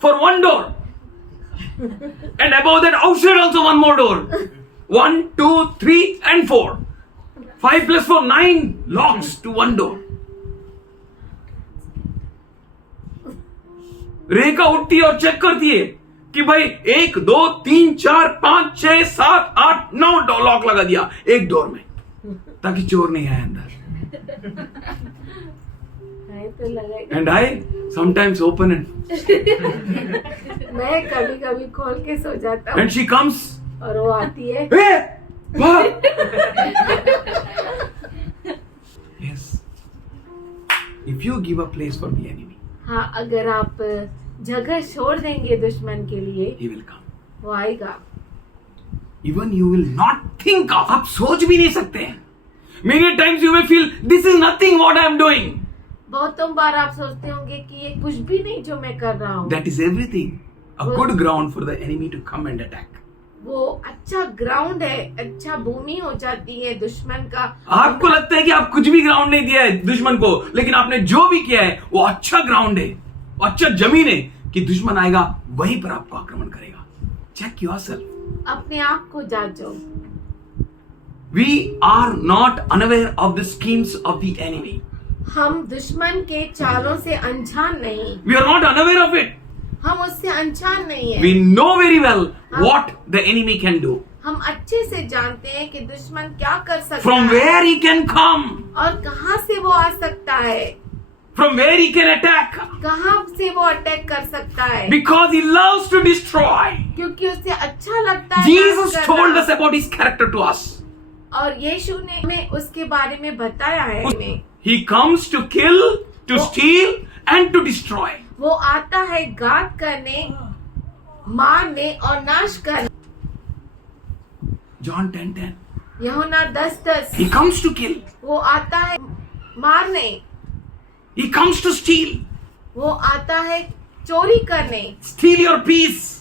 for one door. And above that, outside also one more door. 1, 2, 3, and 4. 5 plus 4, 9 locks to one door. रेखा उठती है और check करती है कि भाई 1, 2, 3, 4, 5, 6, 7, 8, 9 लॉक लगा दिया एक डोर में, ताकि चोर नहीं आए अंदर. And I sometimes open it. मैं कभी कभी खोल के सो जाता हूँ एंड शी कम्स. और वो आती है. Yes. If you give a place for the enemy, हाँ, अगर आप जगह छोड़ देंगे दुश्मन के लिए, he will come. वो आएगा. Even you will not think of. आप सोच भी नहीं सकते हैं. Many times you may feel this is nothing what I am doing. बहुतों बार आप सोचते होंगे कि ये कुछ भी नहीं जो मैं कर रहा हूँ. That is everything. A good ground for the enemy to come and attack. वो अच्छा ग्राउंड है, अच्छा भूमि हो जाती है दुश्मन का. आपको लगता है कि आप कुछ भी ग्राउंड नहीं दिया है दुश्मन को, लेकिन आपने जो भी किया है वो अच्छा ग्राउंड है, वो अच्छा जमीन है कि दुश्मन आएगा वहीं पर आपको आक्रमण करेगा. Check yourself. अपने आप को जांचो. We are not unaware of the schemes of the enemy. हम दुश्मन के चालों से अनजान नहीं. We are not unaware of it. हम उससे अनजान नहीं है. We know very well what the enemy can do. हम अच्छे से जानते हैं कि दुश्मन क्या कर सकता From है where he can come. और कहाँ से वो आ सकता है. From where he can attack. कहाँ से वो अटैक कर सकता है. Because he loves to destroy. क्योंकि उसे अच्छा लगता है. Jesus नाश told करना. us about his character to us. और यीशु ने हमें उसके बारे में बताया है. हमें He comes to kill, to steal, and to destroy. वो आता है घात करने, मारने और नाश करने. John 10:10. यूहन्ना 10:10. He comes to kill. वो आता है मारने. He comes to steal. वो आता है चोरी करने. Steal your peace.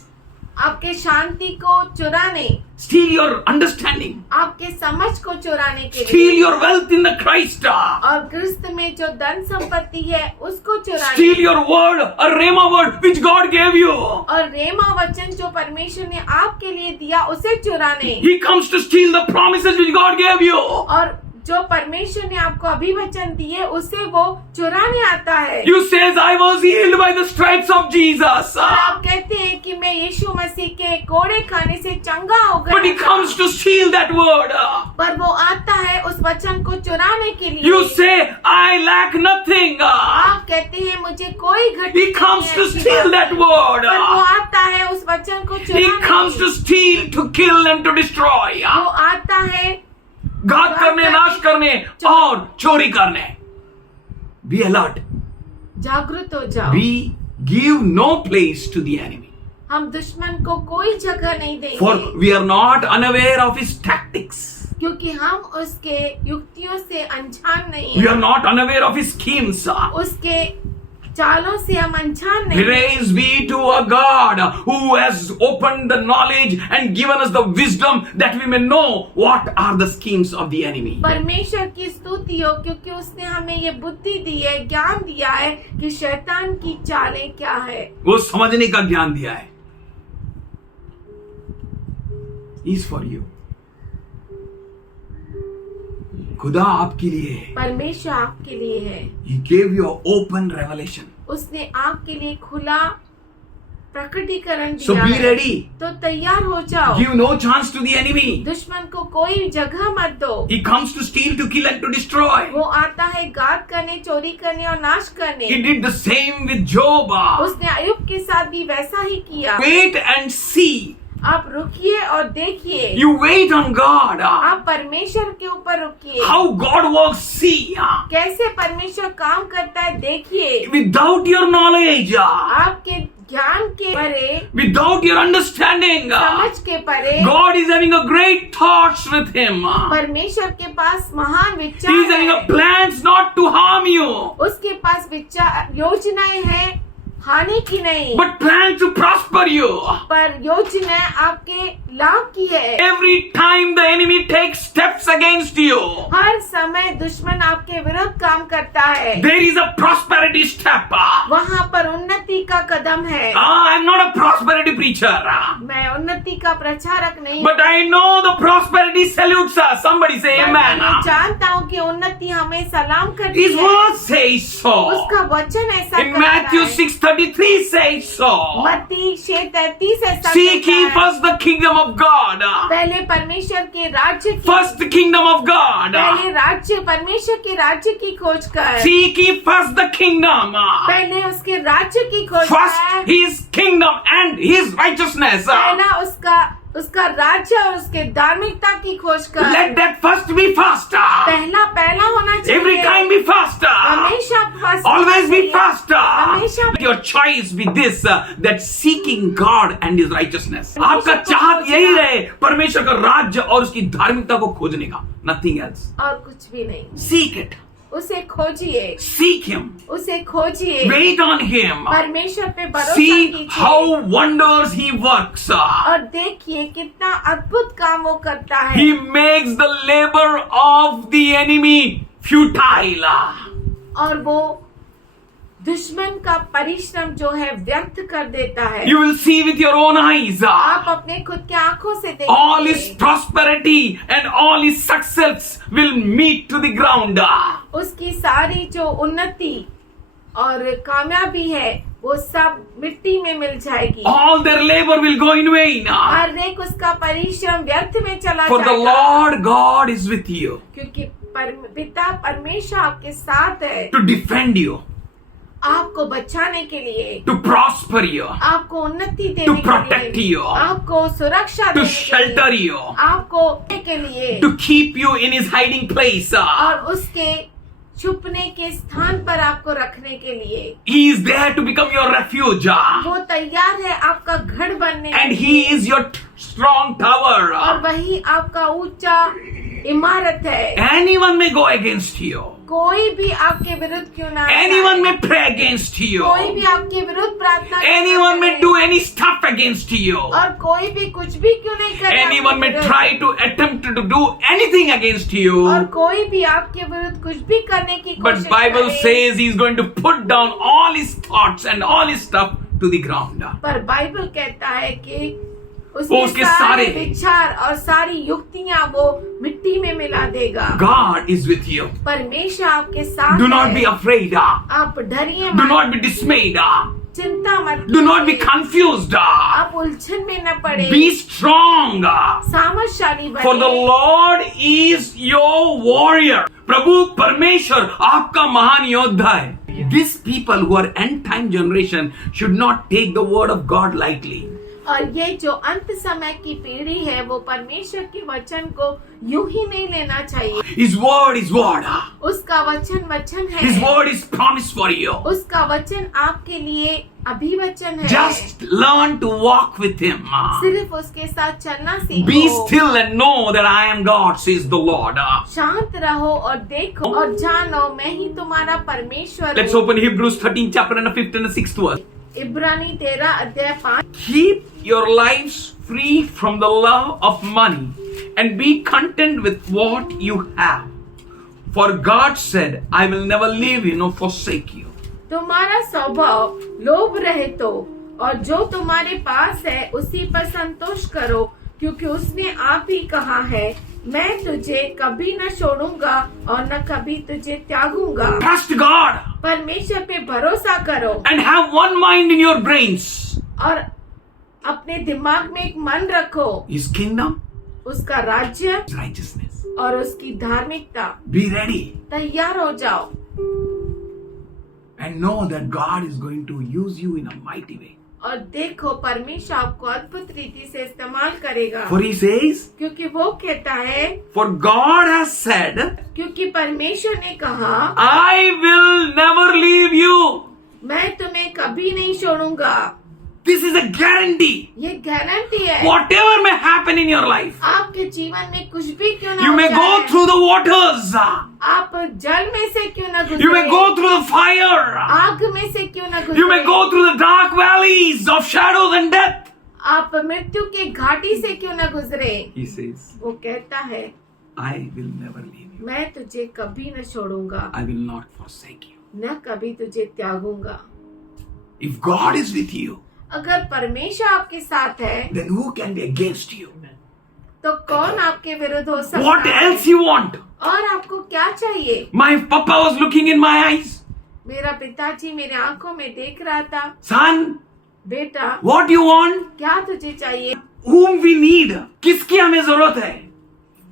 आपके शांति को चुराने. Steal your understanding. आपके समझ को चुराने के Steal लिए. your wealth in the Christ. और क्रिस्त में जो धन संपत्ति है उसको चुराने. Steal your word, a rhema word which God gave you. और रेमा वचन जो परमेश्वर ने आपके लिए दिया उसे चुराने. He comes to steal the promises which God gave you. और जो परमेश्वर ने आपको अभिवचन दिए उसे वो चुराने आता है. You says I was healed by the stripes of Jesus. और आप कहते हैं कि मैं यीशु मसीह के कोड़े खाने से चंगा हो गया. But he comes to steal that word. पर वो आता है उस वचन को चुराने के लिए. You say I lack nothing. आप कहते हैं मुझे कोई घटी He comes to steal that word. पर वो आता है उस वचन को He चुराने comes के लिए. to steal, to kill and to destroy. वो आता है घात करने, नाश करने और चोरी करने. Be alert. जागृत हो जाओ. We give no place to the enemy. हम दुश्मन को कोई जगह नहीं देंगे. For we are not unaware of his tactics. क्योंकि हम उसके युक्तियों से अनजान नहीं We हैं. are not unaware of his schemes. उसके चालों से हम अनजान नहीं हैं. Praise be to a God who has opened the knowledge and given us the wisdom that we may know what are the schemes of the enemy. परमेश्वर की स्तुति हो क्योंकि उसने हमें ये बुद्धि दी है, ज्ञान दिया है कि शैतान की चालें क्या है. वो समझने का ज्ञान दिया है. Is for you. खुदा आपके लिए है. परमेश्वर आपके लिए है. He gave you an open revelation. उसने आपके लिए खुला प्रकटीकरण So दिया be है. ready. तो तैयार हो जाओ. Give no chance to the enemy. दुश्मन को कोई जगह मत दो. He comes to steal, to kill and to destroy. वो आता है घात करने, चोरी करने और नाश करने. He did the same with Job. उसने अय्यूब के साथ भी वैसा ही किया. Wait and see. आप रुकिए और देखिए. You wait on God. आप परमेश्वर के ऊपर रुकिए. How God works, see. कैसे परमेश्वर काम करता है देखिए. Without your knowledge, आपके ज्ञान के परे, without your understanding, समझ के परे, God is having a great thoughts with him. परमेश्वर के पास महान He विचार is having a है. plans not to harm you, उसके पास विचार योजनाएं हैं हानि की नहीं, but plans to prosper you. पर योजनाएं आपके लाभ की है। Every time the enemy takes steps against you, हर समय दुश्मन आपके विरुद्ध काम करता है। there is a prosperity step. वहाँ पर उन्नति का कदम है। I'm not a prosperity preacher, मैं उन्नति का प्रचारक नहीं, but I know the prosperity salutes us. Somebody say पर amen. मैं जानता हूँ कि उन्नति हमें सलाम करती His है। word says so. उसका वचन ऐसा In कहता Matthew है। 6:33 says so. मत्ती 6:33 ऐसा Seek कहता ye है। first the kingdom of God. पहले परमेश्वर के राज्य की First the kingdom of God. पहले राज्य परमेश्वर के राज्य की खोज कर। Seek ye first the kingdom. पहले उसके राज्य की खोज First कर। his kingdom and his righteousness. पहला उसका राज्य और उसके धार्मिकता की खोज कर। Let that first be first. पहला होना चाहिए। Every time be fast. हमेशा first Always be होना चाहिए। fast. हमेशा Let your choice be this, that seeking God and his righteousness. आपका चाहत यही रहे परमेश्वर का राज्य और उसकी धार्मिकता को खोजने का. Nothing else. और कुछ भी नहीं। Seek it. उसे खोजिए, Seek him. उसे खोजिए, Wait on him. परमेश्वर पे भरोसा See कीजिए how wonders he works. और देखिए कितना अद्भुत काम वो करता है। He makes the labor of the enemy futile. और वो दुश्मन का परिश्रम जो है व्यर्थ कर देता है। You will see with your own eyes. आप अपने खुद के आंखों से All his देखिए, prosperity and all his success will meet to the ground. उसकी सारी जो उन्नति और कामयाबी है वो सब मिट्टी में मिल जाएगी। All their labor will go in vain. हर एक उसका परिश्रम व्यर्थ में चला For the जाएगा। Lord God is with you क्योंकि पिता परमेश्वर आपके साथ है, to defend you, आपको बचाने के लिए, to prosper you, आपको उन्नति to देने protect के लिए, you, आपको सुरक्षा to देने के लिए, shelter you, आपको के लिए to keep you in his hiding place. और उसके छुपने के स्थान पर आपको रखने के लिए। He is there to become your refuge. वो तैयार है आपका घर बनने के And लिए। he is your strong और tower. वही आपका ऊंचा इमारत है। Anyone may go against you. कोई भी आपके विरुद्ध क्यों ना आए। Anyone may pray against you. कोई भी आपके विरुद्ध प्रार्थना क्यों ना Anyone may करे। do any stuff against you. और कोई भी कुछ भी क्यों नहीं करे। Anyone may आपके विरुद्ध। try to attempt to do anything against you. और कोई भी आपके विरुद्ध कुछ भी करने की कोशिश But Bible करे। says he's going to put down all his thoughts and all his stuff to the ground. पर बाइबल कहता है कि वो उसके सारे विचार और सारी युक्तियां वो मिट्टी में मिला देगा। God is with you. परमेश्वर आपके साथ Do not है। be afraid. आप डरिए Do मत, not be dismayed. चिंता मत Do not be कीजिए। confused. आप उलझन में न पड़े, Be strong. सामर्थशाली For the बने। Lord is your warrior. प्रभु परमेश्वर आपका महान योद्धा है. These people who are end time generation should not take the word of God lightly. और ये जो अंत समय की पीढ़ी है वो परमेश्वर के वचन को यूं ही नहीं लेना चाहिए। His word is word. उसका वचन है। His word is promise for you. उसका वचन आपके लिए अभिवचन है। Just learn to walk with him. सिर्फ उसके साथ चलना सीखो। Be still and know that I am God, says the Lord. शांत रहो और देखो और जानो मैं ही तुम्हारा परमेश्वर Let's हूँ। open Hebrews 13 chapter and the 5th and the 6th verse. इब्रानी 13 अध्याय 5। Keep your lives free from the love of money and be content with what you have. For God said, I will never leave you nor forsake you. तुम्हारा स्वभाव लोभ रहित हो और जो तुम्हारे पास है उसी पर संतोष करो, क्योंकि उसने आप ही कहा है मैं तुझे कभी न छोड़ूंगा और न कभी तुझे त्यागूंगा। Trust God परमेश्वर पे भरोसा करो and have one mind in your brains. और अपने दिमाग में एक मन रखो, His kingdom, उसका राज्य His righteousness. और उसकी धार्मिकता। Be ready तैयार हो जाओ and know that God is going to use you in a mighty way. और देखो परमेश्वर आपको अद्भुत रीति से इस्तेमाल करेगा। For he says, क्योंकि वो कहता है, for God has said, क्योंकि परमेश्वर ने कहा I will never leave you. मैं तुम्हें कभी नहीं छोड़ूंगा। This is a guarantee. ये गारंटी है। Whatever may happen in your life, आपके जीवन में कुछ भी क्यों ना you हो may जाए, go through the waters, आप जल में से क्यों ना गुजरे, you may go through the fire, आग में से क्यों ना गुजरे, you may go through the dark valleys of shadows and death. आप मृत्यु की घाटी से क्यों न गुजरे? He says, वो कहता है, I will never leave you. मैं तुझे कभी न छोड़ूंगा, I will not forsake you. न कभी तुझे त्यागूंगा। If God is with you, अगर परमेश्वर आपके साथ है, then who can be against you? तो कौन आपके विरुद्ध हो सकता What है? else you want? और आपको क्या चाहिए? My papa was looking in my eyes. मेरा पिताजी मेरे आंखों में देख रहा था, Son, बेटा what you want? क्या तुझे चाहिए? Whom we need? किसकी हमें जरूरत है?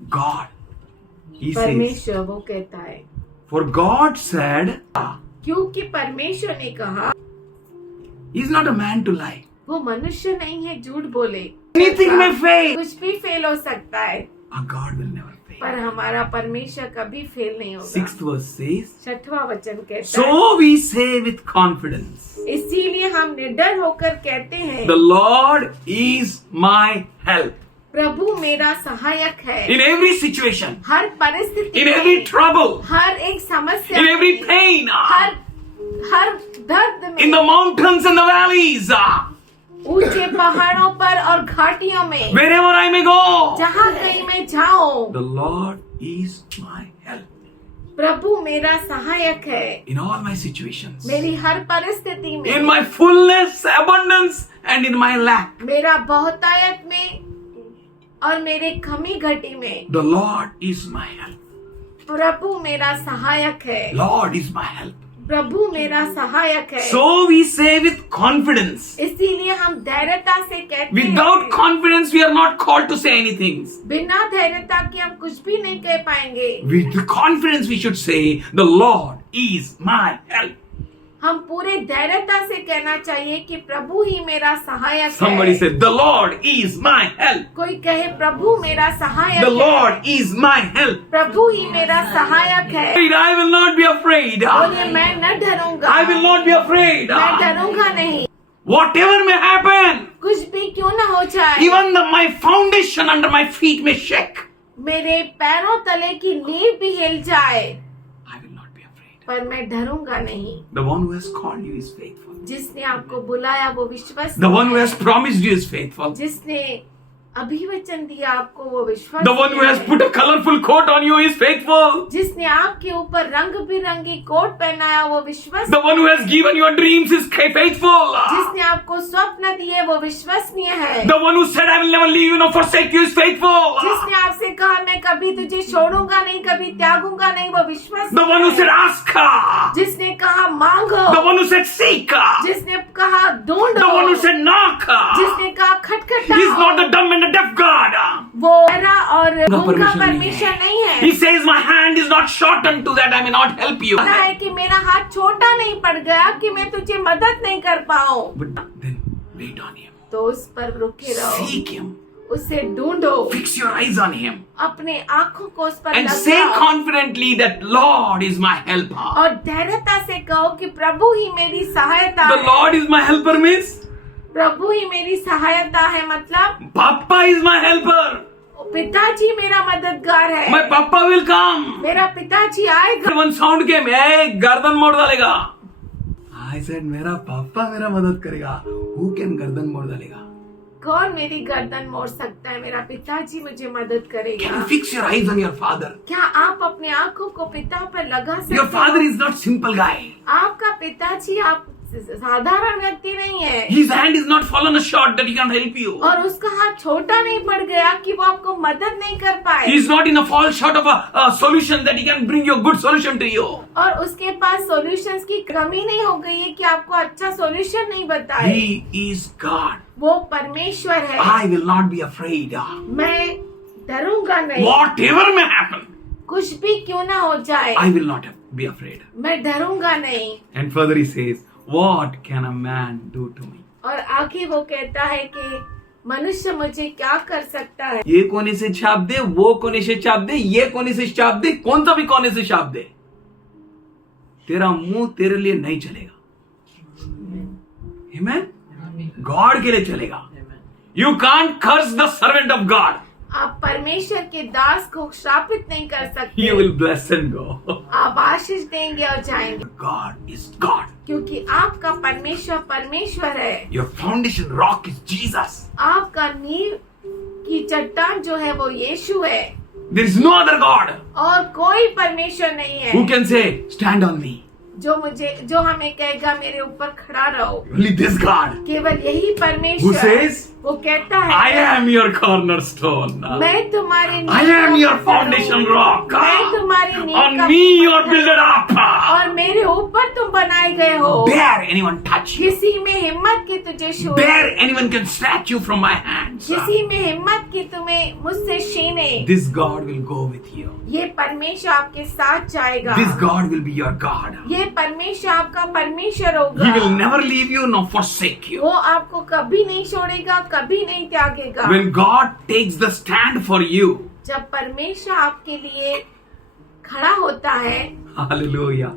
God. He says, परमेश्वर वो कहता है, for God said, क्योंकि परमेश्वर ने कहा, He's not a man to lie. वो मनुष्य नहीं है झूठ बोले। Anything may fail. कुछ भी फेल हो सकता है, Our God will never fail. पर हमारा परमेश्वर कभी फेल नहीं होगा। 6th verse says, 6वां वचन कहता है, so we say with confidence, इसीलिए हम निडर होकर कहते हैं, the Lord is my help. प्रभु मेरा सहायक है। In every situation, हर परिस्थिति in में, every trouble, हर एक समस्या in every में, pain, हर दर्द in में, the mountains and the valleys, ऊंचे पहाड़ों पर और घाटियों में, wherever I may go, जहाँ कहीं मैं जाऊं, the Lord is my help. प्रभु मेरा सहायक है। In all my situations, मेरी हर परिस्थिति में, in my fullness, abundance, and in my lack, मेरा बहुतायत में और मेरे कमी घटी में, the Lord is my help. प्रभु मेरा सहायक है। Lord is my help. प्रभु मेरा सहायक है। So we say with confidence. इसीलिए हम धैर्यता से कहते Without हैं, confidence, we are not called to say anything. बिना धैर्यता के हम कुछ भी नहीं कह पाएंगे। With confidence, we should say, the Lord is my help. हम पूरे धैर्यता से कहना चाहिए कि प्रभु ही मेरा सहायक Somebody है। said, the Lord is my help. कोई कहे प्रभु मेरा सहायक The है। Lord is my help. प्रभु ही मेरा सहायक है। I will not be afraid. बोलिए मैं न डरूंगा। I will not be afraid. मैं डरूंगा नहीं। Whatever may happen, कुछ भी क्यों न हो जाए, even my foundation under my feet may shake, मेरे पैरों तले की नींव भी हिल जाए, I will not be afraid. पर मैं डरूंगा नहीं। The one who has called you is faithful. जिसने आपको बुलाया वो विश्वास, The one who has promised you is faithful. जिसने अभिवचन दिया आपको वो विश्वास, The one who has put a colorful coat on you is faithful. जिसने आपके ऊपर रंग बिरंगी कोट पहनाया वो विश्वास, The one who has given your dreams is faithful. जिसने आपको स्वप्न दिए वो विश्वसनीय है। The one who said, I will never leave you nor forsake you is faithful. जिसने आपसे कहा मैं कभी तुझे छोड़ूंगा नहीं, कभी त्यागूंगा नहीं, वो विश्वास। The one who said, ask. जिसने कहा मांगो, The one who said, seek. जिसने कहा ढूंढो, The one who said, knock. जिसने कहा खटखटाओ। He is not the dumb and the deaf God. वो बहरा और गूंगा परमेश्वर नहीं है। He says, my hand is not shortened to that I may not help you. कहता है कि मेरा हाथ छोटा नहीं पड़ गया कि मैं तुझे मदद नहीं कर पाऊं। But then wait on him. तो उस पर रुके रहो, Seek him. उसे ढूंढो, Fix your eyes on him. अपने आंखों को उस पर And say लगाओ confidently that Lord is my helper. और धैर्यता से कहो कि प्रभु ही मेरी सहायता The है। Lord is my helper means प्रभु ही मेरी सहायता है मतलब Papa is my helper. पिताजी मेरा मददगार है। My Papa will come. मेरा पिताजी आएगा। One sound came, hey, गर्दन मोड़ डालेगा. I said, मेरा पापा मेरा मदद करेगा. Who can गर्दन मोड़ डालेगा? कौन मेरी गर्दन मोड़ सकता है? मेरा पिताजी मुझे मदद Can करेगा। you fix your eyes on your father? क्या आप अपने आंखों को पिता पर लगा सकते Your हो? father is not simple guy. आपका पिताजी आप साधारण व्यक्ति नहीं है His hand is not fallen short that he can help you. और उसका हाथ छोटा नहीं पड़ गया कि वो आपको मदद नहीं कर पाए He is not in a fall short of a solution that he can bring you a good solution to you. और उसके पास सॉल्यूशंस की कमी नहीं हो गई है कि आपको अच्छा सॉल्यूशन नहीं बताए। He is God. वो परमेश्वर है। I will not be afraid. मैं डरूंगा नहीं, Whatever may happen, कुछ भी क्यों ना हो जाए I will not be afraid. मैं डरूंगा नहीं। And further he says, what can a man do to me? और आगे वो कहता है कि मनुष्य मुझे क्या कर सकता है। ये कोने से छाप दे, वो कोने से छाप दे, ये कोने से छाप दे, कौन सा भी कोने से छाप दे, तेरा मुंह तेरे लिए नहीं चलेगा। Amen? गॉड के लिए चलेगा। You can't curse the servant of God. आप आप परमेश्वर के दास को श्रापित नहीं कर सकते। You will bless and go. आप आशीष देंगे और जाएंगे, God is God. क्योंकि आपका परमेश्वर परमेश्वर है। Your foundation rock is Jesus. आपका नींव की चट्टान जो है वो यीशु है, There is no other God और कोई परमेश्वर नहीं है who can say, stand on me. जो हमें कहेगा मेरे ऊपर खड़ा रहो। Only this God केवल यही who परमेश्वर says, वो कहता है, I am your cornerstone. मैं तुम्हारी I am your foundation rock. मैं तुम्हारी नींव On का me you are पत्थर builded up. और मेरे ऊपर तुम बनाए गए हो। Dare anyone touch you. किसी में हिम्मत की तुझे छूए, Dare anyone can snatch you from my hands. किसी में हिम्मत की तुम्हें मुझसे छीने। This God will go with you. ये परमेश्वर आपके साथ जाएगा। This God will be your God. ये परमेश्वर आपका परमेश्वर He होगा। will never leave you nor forsake you. वो आपको कभी नहीं छोड़ेगा, कभी नहीं त्यागेगा। When God takes the stand for you, जब परमेश्वर आपके लिए खड़ा होता है, hallelujah.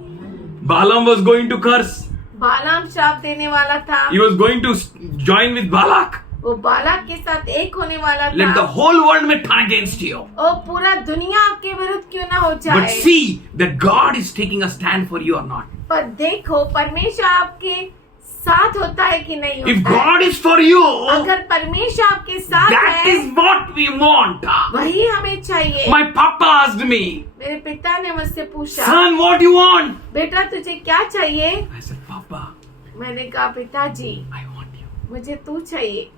Balaam was going to curse. बालाम श्राप देने वाला था, He was going to join with Balak. वो बालाक के साथ एक होने वाला Let the था। whole world may turn against you. और पूरा दुनिया आपके विरुद्ध क्यों ना हो But जाए, see that God is taking a stand for you or not. पर देखो परमेश्वर आपके साथ होता है कि नहीं If होता है। God is for you, अगर परमेश्वर आपके साथ that है, is what we want. वही हमें चाहिए। My papa asked me, मेरे पिता ने मुझसे पूछा, son, what do you want? बेटा तुझे क्या चाहिए? I said, Papa, मैंने कहा पिताजी I want you. मुझे तू चाहिए,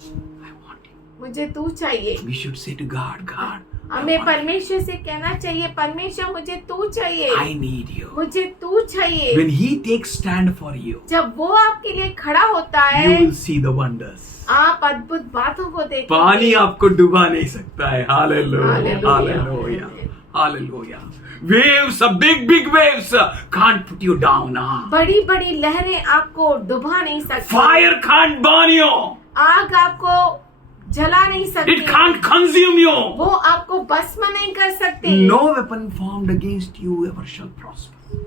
I want you. मुझे तू चाहिए। We should say to God, God, I हमें want you. परमेश्वर से कहना चाहिए, परमेश्वर मुझे तू चाहिए, I need you. मुझे तू चाहिए। When He takes stand for you, जब वो आपके लिए खड़ा होता you है, will see the wonders. आप अद्भुत बातों को पानी देखेंगे। आपको डुबा नहीं सकता है. Hallelujah. Hallelujah. Hallelujah. Hallelujah. Waves, big waves can't put you down. बड़ी बड़ी लहरें आपको डुबा नहीं सकती, Fire can't burn you. आग आपको जला नहीं सकती, It can't consume you. वो आपको भस्म नहीं कर सकती। No weapon formed against you ever shall prosper.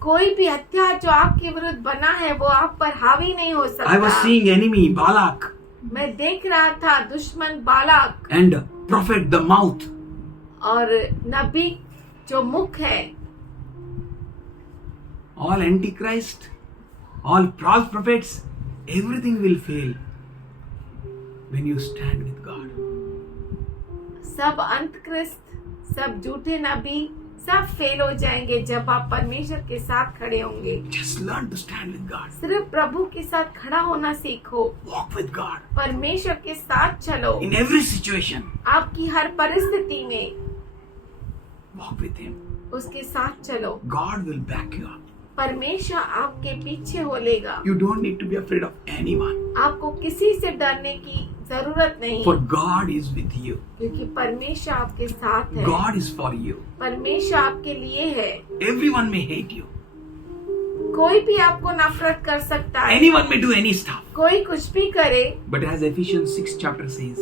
कोई भी हथियार जो आपके विरुद्ध बना है वो आप पर हावी नहीं हो सकता। I was seeing enemy Balak मैं देख रहा था दुश्मन Balak and prophet the mouth. और नबी जो मुख है, All antichrist, all false prophets, everything will fail when you stand with God. सब अंतक्रिस्त, सब झूठे नबी, सब फेल हो जाएंगे जब आप परमेश्वर के साथ खड़े होंगे। Just learn to stand with God. सिर्फ प्रभु के साथ खड़ा होना सीखो, Walk with God परमेश्वर के साथ चलो। in every situation. आपकी हर परिस्थिति में Walk with Him. उसके साथ चलो। God will back you up. परमेश्वर आपके पीछे हो लेगा। You don't need to be afraid of anyone. आपको किसी से डरने की जरूरत नहीं, For God is with you. क्योंकि परमेश्वर आपके साथ है। God is for you. परमेश्वर आपके लिए है। Everyone may hate you. कोई भी आपको नफरत कर सकता है, Anyone may do any stuff. कोई कुछ भी करे, But as Ephesians 6 chapter says,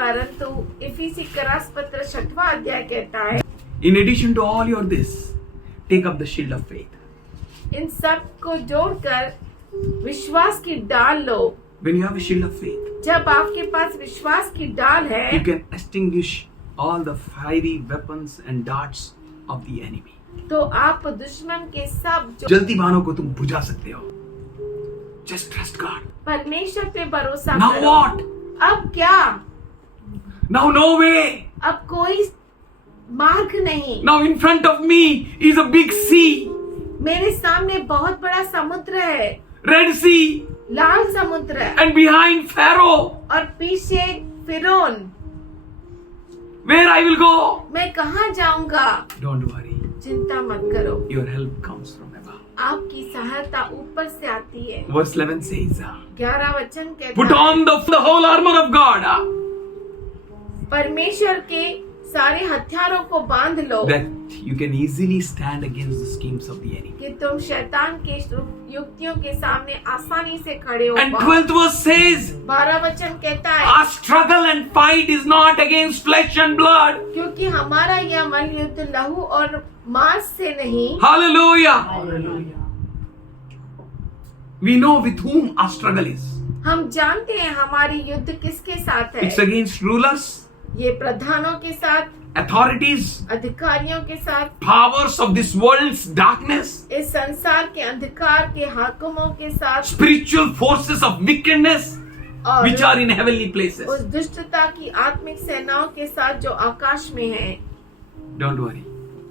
परंतु इफिसी का पत्र 6वां अध्याय कहता है, in addition to all your this, take up the shield of faith. इन सब को जोड़कर विश्वास की डाल लो। When you have a shield of faith, जब आपके पास विश्वास की डाल है, you can extinguish all the fiery weapons and darts of the enemy. तो आप दुश्मन के सब जो जलती बाणों को तुम बुझा सकते हो. Just trust God. परमेश्वर पे भरोसा Now करो। what? अब क्या? Now no way. अब कोई मार्ग नहीं। Now in front of me is a big sea, मेरे सामने बहुत बड़ा समुद्र है, Red Sea, लाल समुद्र है, and behind Pharaoh, और पीछे फिरौन। where I will go. मैं कहाँ जाऊंगा? Don't worry. चिंता मत करो, Your help comes from above. आपकी सहायता ऊपर से आती है। Verse 11 says, 11 वचन put कहता है, on the whole armor of God, परमेश्वर के सारे हथियारों को बांध लो, that you can easily stand against the schemes of the enemy. कि तुम शैतान के युक्तियों के सामने आसानी से खड़े हो And पाओ। 12th verse says, 12 वचन कहता है, our struggle and fight is not against flesh and blood. क्योंकि हमारा यह मल्लयुद्ध लहू और मांस से नहीं, Hallelujah. We know with whom our struggle is. हम जानते हैं हमारी युद्ध किसके साथ है। It's against rulers, ये प्रधानों के साथ, authorities, अधिकारियों के साथ, powers of this world's darkness, इस संसार के अंधकार के हाकिमों के साथ, spiritual forces of wickedness और which are in heavenly places. उस दुष्टता की आत्मिक सेनाओं के साथ जो आकाश में है। Don't worry.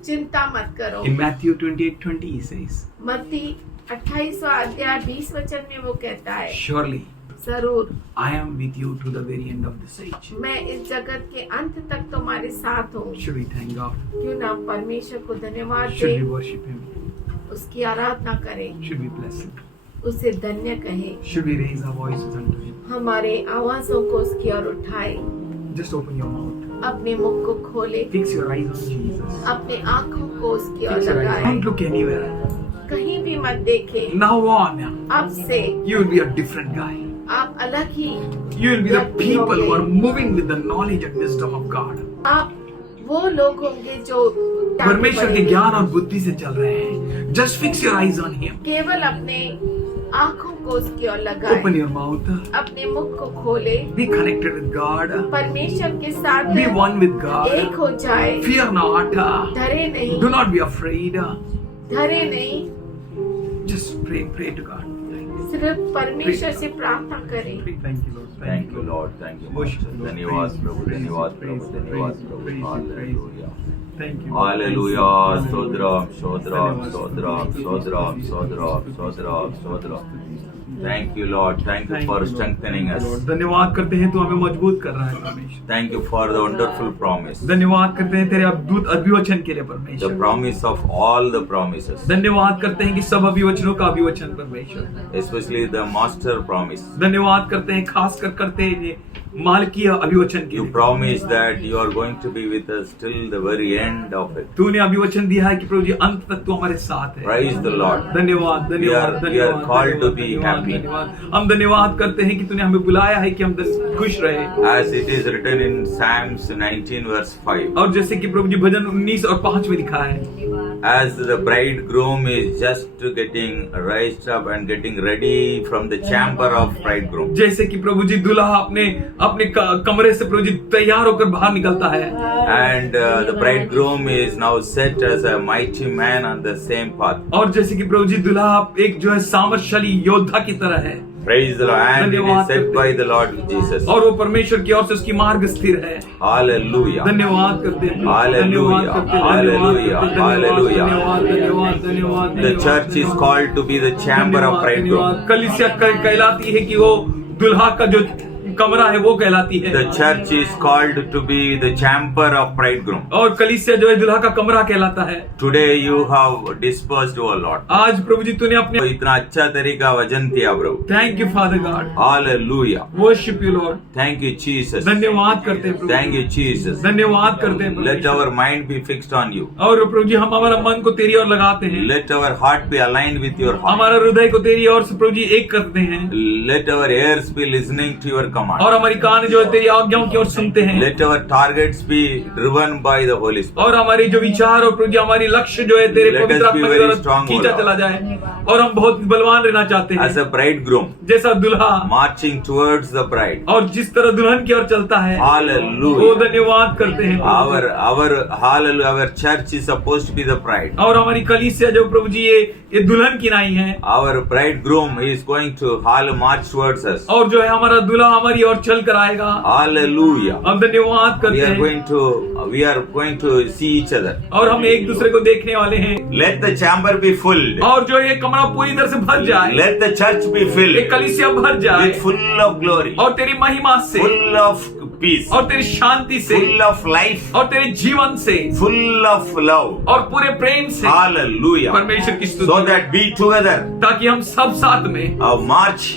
चिंता मत करो। In Matthew 28:20 he says, मत्ती 28वां अध्याय 20 वचन में वो कहता है, surely जरूर I am with you to the very end of this age. मैं इस जगत के अंत तक तुम्हारे साथ हूँ। Should we thank God? क्यों ना परमेश्वर को धन्यवाद Should we they, worship Him? उसकी आराधना करें, Should we bless Him? उसे धन्य कहे, Should we raise our voices unto Him? हमारे आवाजों को उसकी ओर उठाए, Just open your mouth. अपने मुख को खोले, Fix your eyes on Jesus. अपने आँखों को उसकी ओर Fix your eyes. लगाए, Don't look anywhere. कहीं भी मत देखे। Now on, अब से you will be a different guy. आप अलग ही, You will be the people who are moving with the knowledge and wisdom of God. आप वो लोग होंगे जो परमेश्वर के ज्ञान और बुद्धि से चल रहे हैं. Just fix your eyes on Him. केवल अपने आँखों को उसकी ओर लगाए, Open your mouth. अपने मुख को खोले, Be connected with God. परमेश्वर के साथ Be one with God. एक हो जाए, Fear not. डरे नहीं, Do not be afraid. डरे नहीं, Just pray to God. सिर्फ परमेश्वर से प्रार्थना करें। Thank you, Lord. Thank you, Lord. Thank you, Master. धन्यवाद प्रभु, धन्यवाद प्रभु, धन्यवाद प्रभु. Hallelujah. Thank you. Hallelujah. Sodram, Sodram, Sodram, Sodram, Sodram, Sodram, Sodram. Thank you, Lord. Thank you for strengthening us. धन्यवाद करते हैं तू हमें मजबूत कर रहा है परमेश्वर. Thank you for the wonderful promise. धन्यवाद करते हैं तेरे अद्भुत अभिवचन के लिए The परमेश्वर. promise of all the promises. धन्यवाद करते हैं कि सब अभिवचनों का अभिवचन परमेश्वर. Especially the master promise. धन्यवाद करते हैं खास कर करते हैं मालकीय अभिवचन के You लिए. promise that you are going to be with us till the very end of it. तूने अभिवचन दिया है कि प्रभु जी अंत तक तू हमारे साथ है. Praise the Lord. धन्यवाद धन्यवाद We are धन्यवाद called to be धन्यवाद, happy. धन्यवाद. हम धन्यवाद करते हैं कि तूने हमें बुलाया है कि हम खुश रहे. As it is written in Psalms 19 verse 5. और जैसे कि प्रभु जी भजन 19 और 5 में लिखा है, As the bridegroom is just getting raised up and getting ready from the chamber of bridegroom. जैसे कि प्रभु जी दूल्हा अपने अपने कमरे से प्रभु जी तैयार होकर बाहर निकलता है. And the bridegroom is now set as a mighty man on the same path. और जैसे कि प्रभु जी दूल्हा एक जो है सामर्थशाली योद्धा की तरह है. Praise the Lord. And it is set by the Lord Jesus. और वो परमेश्वर की ओर से उसकी मार्ग स्थिर है. Hallelujah. धन्यवाद करते हैं. Hallelujah. धन्यवाद करते हैं. Hallelujah. धन्यवाद, Hallelujah. धन्यवाद, धन्यवाद, The church is called to be the chamber of bridegroom. कलीसिया कहलाती है कि वो दुल्हा का जो कमरा है वो कहलाती है. The church is called to be the chamber of bridegroom. और कलीसिया जो है दुल्हा का कमरा कहलाता है. Today you have dispersed, O Lord. आज प्रभु जी तूने अपने तो इतना अच्छा तरीका वचन दिया प्रभु. Thank you father God. Hallelujah. Worship you lord. Thank you Jesus. धन्यवाद करते हैं प्रभु. Thank you Jesus. धन्यवाद करते हैं Let Prabhu. our mind be fixed on you. और प्रभु जी हम हमारा मन को तेरी ओर लगाते हैं. Let our heart be aligned with your heart. हमारा हृदय को तेरी ओर से प्रभु जी एक करते हैं. Let our ears be listening to your command. और हमारी कान जो है तेरी आज्ञाओं की ओर सुनते हैं. Let our targets be driven by the Holy Spirit. और हमारे जो विचार और प्रभु जी हमारी लक्ष्य जो है तेरे Let us पवित्र आत्मा be के very द्वारा strong, खींचा O चला जाए. और हम बहुत बलवान रहना चाहते As हैं a bridegroom जैसा दुल्हा marching towards the bride. और जिस तरह दुल्हन की ओर चलता है. वो Hallelujah. धन्यवाद करते हैं. Hallelujah. Our church is supposed to be the bride. और हमारी कलीसिया जो प्रभु जी ये दुल्हन की नाई है. Our bridegroom is going to march towards us. और जो है हमारा दूल्हा हमारी ओर चल कर आएगा. Hallelujah. हम धन्यवाद We करते are हैं. going to see each other. और हम एक दूसरे को देखने वाले हैं. Let the chamber be filled. और जो ये कमरा पूरी तरह से भर जाए. Let the church be ये filled कलीसिया भर जाए with full of glory, और तेरी महिमा से full of peace, और तेरी शांति से full of life, और तेरे जीवन से full of love. और पूरे प्रेम से. Hallelujah. परमेश्वर की स्तुति. So that we together ताकि हम सब साथ में march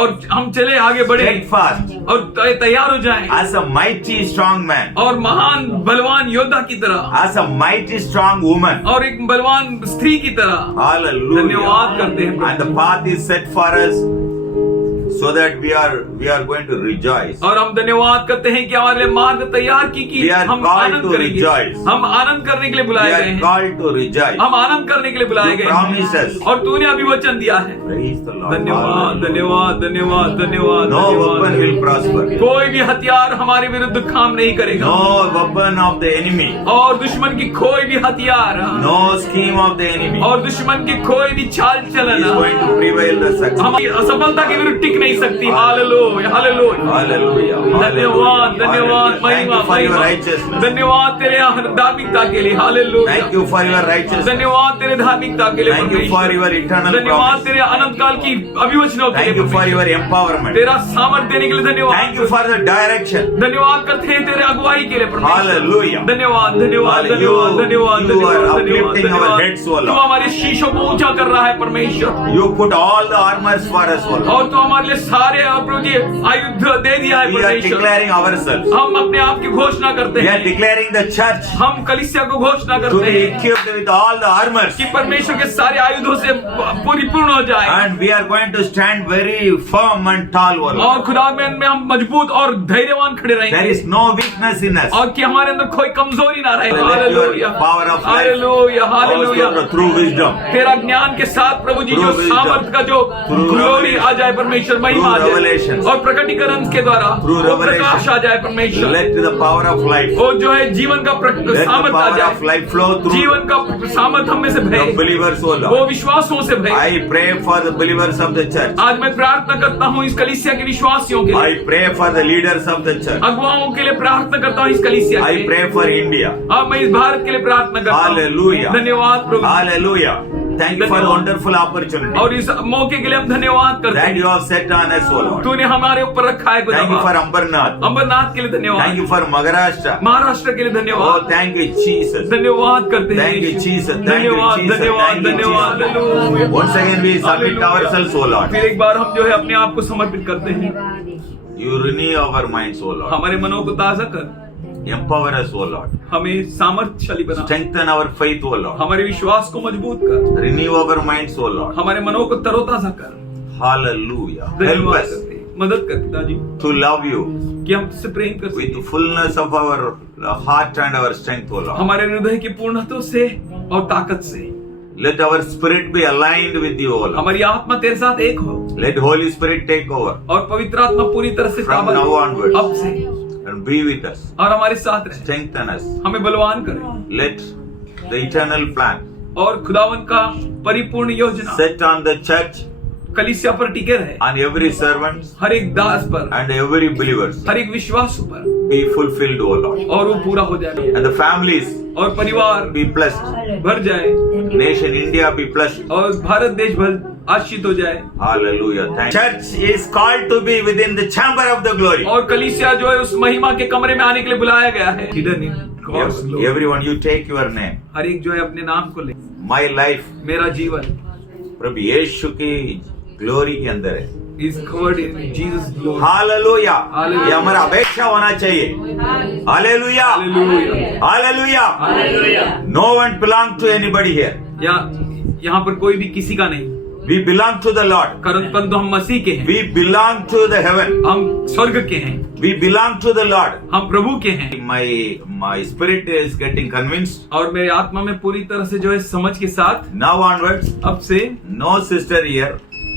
और हम चले आगे बढ़े steadfast और तैयार हो जाएं as a mighty strong man, और महान बलवान योद्धा की तरह as a mighty strong woman. और एक बलवान स्त्री की तरह. Hallelujah. धन्यवाद करते हैं And the path is set for us so that we are going to rejoice. और हम धन्यवाद करते हैं कि हमारे लिए मार्ग तैयार की We are हम called आनंद to करेंगे। rejoice. हम आनंद करने के लिए We बुलाए गए are हैं। called to rejoice. हम आनंद करने के लिए बुलाए You गए promise हैं। us. और तूने अभी वचन दिया है। Praise the Lord. धन्यवाद Hallelujah. धन्यवाद धन्यवाद धन्यवाद No weapon धन्यवाद। will prosper. कोई भी हथियार हमारे विरुद्ध काम नहीं करेगा। No weapon of the enemy. और दुश्मन की कोई भी हथियार No scheme of the enemy और दुश्मन की कोई भी चाल चलन is going to prevail the success. हमारी असफलता के विरुद्ध टिक नहीं सकती। Hallelujah hallelujah. Hallelujah. धन्यवाद धन्यवाद Thank महिमा you for your महिमा। righteousness. धन्यवाद तेरे धार्मिकता के लिए। Hallelujah. Thank you for your righteousness. धन्यवाद तेरे धार्मिकता के लिए Thank you for your eternal धन्यवाद promise. तेरे अनंत काल की अभिवचनों के Thank लिए you for your empowerment. तेरा सामर्थ्य देने के लिए धन्यवाद। Thank you for the direction. धन्यवाद करते हैं तेरे अगुवाई के लिए परमेश्वर। Hallelujah. धन्यवाद धन्यवाद Hallelujah. धन्यवाद धन्यवाद You are धन्यवाद uplifting our धन्यवाद। heads, O Lord. तू हमारे शीशों को ऊंचा कर रहा है परमेश्वर। You put all the armors for us, O Lord. और तू हमारे लिए सारे प्रभु जी आयुध दे दिया है We are परमेश्वर। declaring ourselves. हम अपने आप की घोषणा करते We are हैं। declaring the church हम कलीसिया को घोषणा to करते be हैं equipped with all the armors. कि परमेश्वर के सारे आयुधों से परिपूर्ण हो जाए। And we are going to stand very firm and tall, O और Lord. खुदा में हम मजबूत और धैर्यवान खड़े There रहेंगे। is no weakness in us. और कि हमारे अंदर कोई कमजोरी ना रहे। Let your hallelujah power of life hallelujah hallelujah. also through wisdom, तेरा ज्ञान के साथ प्रभु जी Through जो wisdom, सामर्थ का जो through ग्लोरी आ जाए परमेश्वर, महिमा आ through जाए revelations, और प्रकटीकरण के द्वारा through वो प्रकाश revelation, आ जाए परमेश्वर। let the power of life, वो जो है जीवन का let the सामर्थ आ power of जाए। life flow through जीवन का सामर्थ हम में से the भरे। believers, O वो Lord. विश्वासों से भरे। I pray for the believers of the church. आज मैं प्रार्थना करता हूँ इस कलीसिया के विश्वासियों के लिए। I pray for the leaders of the church. अगुवाओं के लिए प्रार्थना करता हूँ इस कलीसिया के I लिए। pray for India. अब मैं इस भारत के लिए प्रार्थना करता हूँ। Hallelujah. धन्यवाद प्रभु। Hallelujah. Thank you for the wonderful opportunity और इस मौके के लिए हम धन्यवाद करते that हैं। you have set on us, O Lord. तूने हमारे ऊपर रखा है Thank you खुदा। for Ambernath. अमरनाथ के लिए Thank धन्यवाद। you for Maharashtra. महाराष्ट्र के लिए Oh, धन्यवाद। thank you, Jesus. धन्यवाद करते हैं। Thank you, Jesus. Thank you, धन्यवाद Jesus. धन्यवाद Thank you, धन्यवाद। Jesus. Hallelujah. Once again, we submit hallelujah. ourselves, O Lord. फिर एक बार हम जो है अपने आप को समर्पित करते हैं। You renew our minds, O Lord. हमारे मनों को ताजा कर, Empower us, O Lord. हमें सामर्थ्यशाली बना, Strengthen our faith, O Lord. हमारे विश्वास को मजबूत कर, Renew our minds, O Lord. हमारे मनों को तरोताजा कर। Hallelujah. Help धन्यवाद us करते हैं। मदद कर पिताजी to love you कि हम तुझसे प्रेम कर with सकें, the fullness of our heart and our strength, O Lord. हमारे हृदय की पूर्णत्व से और ताकत से। Let our spirit be aligned with you, O Lord. हमारी आत्मा तेरे साथ एक हो Let Holy Spirit take over और पवित्र आत्मा पूरी तरह से From ताबा now onwards. अब से and be with us. और हमारे साथ रहे, Strengthen us. हमें बलवान करे Let the eternal plan और खुदावन का परिपूर्ण योजना set on the church, कलीसिया पर टिके रहे, on every servant हर एक दास पर, and every believers हर एक विश्वास पर, be fulfilled, O Lord. और वो पूरा हो जाए And the families और परिवार be blessed. भर जाए Nation India be blessed. और भारत देश भर आशीष हो जाए। Hallelujah. Thank you. Church is called to be within the chamber of the glory. और कलीसिया जो है उस महिमा के कमरे में आने के लिए बुलाया गया है। Hidden in God's glory। Everyone, you take your name. हर एक जो है अपने नाम को ले। My life, मेरा जीवन प्रभु यीशु की ग्लोरी के अंदर है. is covered in Jesus glory। Hallelujah. Hallelujah। ये हमारा अपेक्षा होना चाहिए. Hallelujah. Hallelujah। Hallelujah. Hallelujah। No one belongs to anybody here. यहाँ पर कोई भी किसी का नहीं, We belong to the Lord. परंतु हम मसीह के हैं, We belong to the heaven. हम स्वर्ग के हैं, We belong to the Lord. हम प्रभु के हैं। My spirit is getting convinced. और मेरे आत्मा में पूरी तरह से जो है समझ के साथ Now onwards, अब से no sister here,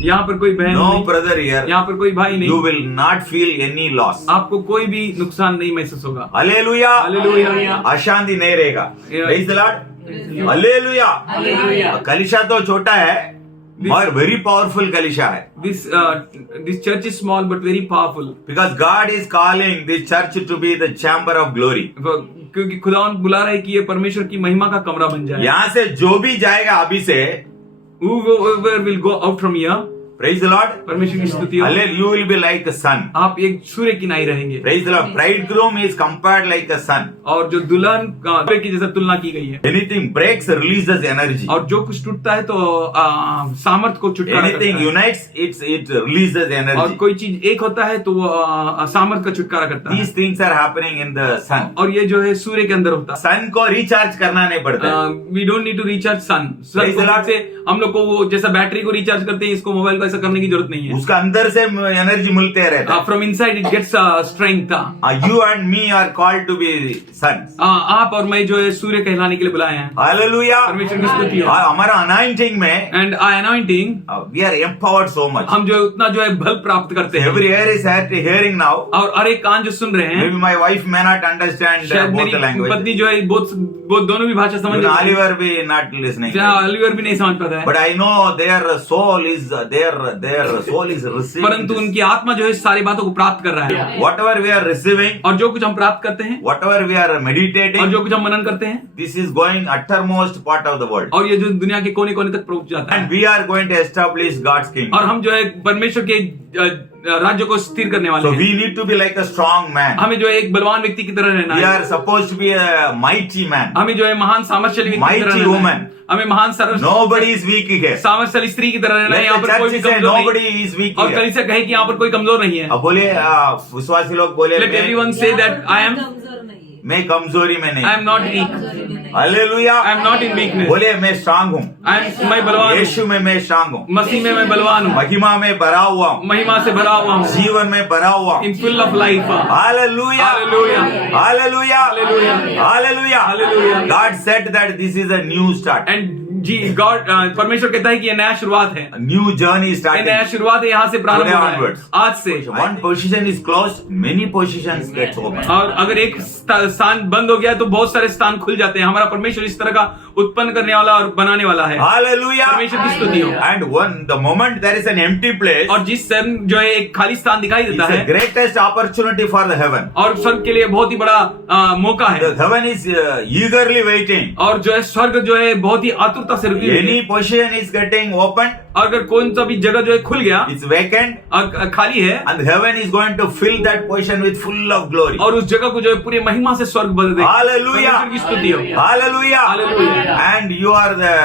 यहाँ पर कोई बहन no नहीं, brother here. यहाँ पर कोई भाई You नहीं, will not feel any loss. आपको कोई भी नुकसान नहीं महसूस होगा। Hallelujah. Hallelujah। अशांति नहीं रहेगा. Yeah। Praise the Lord. Hallelujah. कलिशा तो छोटा है और वेरी पावरफुल कलिशा है. This church is small but very powerful। Because God is calling this church to be the chamber of glory. क्योंकि खुदावन बुला रहा है कि ये परमेश्वर की महिमा का कमरा बन जाए। यहाँ से जो भी जाएगा अभी से, Whoever will go out from here, praise the Lord. परमेश्वर की स्तुति हो। Hallelujah. You will be like a sun. आप एक सूर्य की नाई रहेंगे। Praise the Lord. Bridegroom is compared like a sun. और जो दुल्हन सूर्य की जैसा तुलना की गई है। Anything breaks releases energy. और जो कुछ टूटता है तो सामर्थ को छुटकारा करता Anything है। unites, it releases और energy. कोई चीज एक होता है तो वो सामर्थ का छुटकारा करता है। These things are happening in the sun. और ये जो है सूर्य के अंदर होता है। सन को रिचार्ज करना नहीं पड़ता. We don't need to recharge son. Praise the Lord. से हम लोग को वो जैसा बैटरी को रिचार्ज करते हैं, इसको मोबाइल को ऐसा करने की जरूरत नहीं है। उसका अंदर से एनर्जी मिलते रहता है। From inside it gets strength. You and me are called to be sons. आप और मैं जो है सूर्य कहलाने के लिए बुलाए हैं। Hallelujah. परमेश्वर की स्तुति हो। हमारा anointing में and anointing we are empowered so much. हम जो है उतना जो है बल प्राप्त करते हैं। Every ear is hearing now. और हर एक कान जो सुन रहे हैं, Maybe my wife may not understand शायद both मेरी the language. पत्नी जो है बहुत दोनों भी भाषा समझ Even लेती है। Oliver be not listening. Oliver भी नहीं समझ पाता है। But I know their soul is receiving. परंतु this. उनकी आत्मा जो है सारी बातों को प्राप्त कर रहा है। Whatever we are receiving, और जो कुछ हम प्राप्त करते हैं, whatever we are और meditating, जो कुछ हम मनन करते हैं, this is going uttermost part of the world. और ये जो दुनिया के कोने कोने तक पहुंच जाता And है, we are going to establish God's kingdom. और हम जो है परमेश्वर के राज्य को स्थिर करने वाले So हैं। we need to be like a strong man. हमें जो है एक बलवान व्यक्ति की तरह रहना We है। are supposed to be a mighty man. हमें जो है महान सामर्थ्यशाली व्यक्ति की तरह Mighty रहना है। woman. हमें महान Nobody is weak here. सामर्थ्यशाली स्त्री की तरह रहना है। Let यहाँ the पर कोई भी church say कमजोर nobody नहीं। is weak और here. कलीसिया कहे कि यहाँ पर कोई कमजोर नहीं है। अब बोले विश्वासी लोग बोले Let everyone say that मैं कमजोरी में I नहीं। am not weak. Hallelujah. I am not in weakness. बोले मैं स्ट्रांग हूँ। मैं बलवान हूँ। यीशु में मैं स्ट्रांग हूँ। मसीह में मैं बलवान हूँ। महिमा में भरा हुआ हूँ। महिमा से भरा हुआ हूँ। जीवन में भरा हुआ हूँ। In full of life. Hallelujah. Hallelujah. Hallelujah. Hallelujah. Hallelujah. Hallelujah. God said that this is a new start. And जी गॉड परमेश्वर कहता है कि ये नया शुरुआत है। A new journey is ये नया starting. शुरुआत है, यहाँ से प्रारंभ Today हो रहा है। onwards. आज से। One position is closed, many positions get open. और अगर एक स्थान बंद हो गया तो बहुत सारे स्थान खुल जाते हैं। हमारा परमेश्वर इस तरह का उत्पन्न करने वाला और बनाने वाला है। Hallelujah. परमेश्वर की स्तुति हो। And the moment there is an empty place, और जिस समय जो है एक खाली स्थान दिखाई it's देता the है, greatest opportunity for the heaven. और स्वर्ग के लिए बहुत ही बड़ा मौका है। The heaven is eagerly waiting. और जो है स्वर्ग जो है बहुत ही आतुरता से रुकी हुई Any है। position is getting opened, और अगर कौन सा भी जगह जो है खुल गया it's vacant, और खाली है, and heaven is going to fill that position with full of glory. और उस जगह को जो है पूरी महिमा से स्वर्ग बदल देगा। Hallelujah. परमेश्वर की स्तुति हो। Hallelujah. Hallelujah. And you are the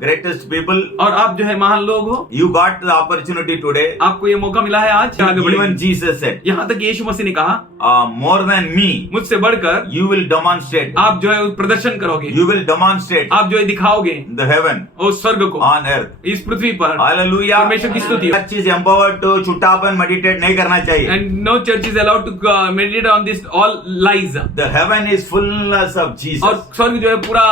greatest people. और आप जो है महान लोग हो। You got the opportunity today. आपको ये मौका मिला है आज आगे Even बढ़ने। Jesus said, यहाँ तक यीशु मसीह ने कहा, more than me, मुझसे बढ़कर you will demonstrate. आप जो है प्रदर्शन करोगे, You will demonstrate आप जो है दिखाओगे the heaven उस स्वर्ग को on earth. इस पृथ्वी पर। Hallelujah. परमेश्वर की स्तुति हो। Church is empowered to चुट्टापन meditate नहीं करना चाहिए. And no church is allowed to meditate on this all lies. The heaven is fullness of Jesus. और स्वर्ग जो है पूरा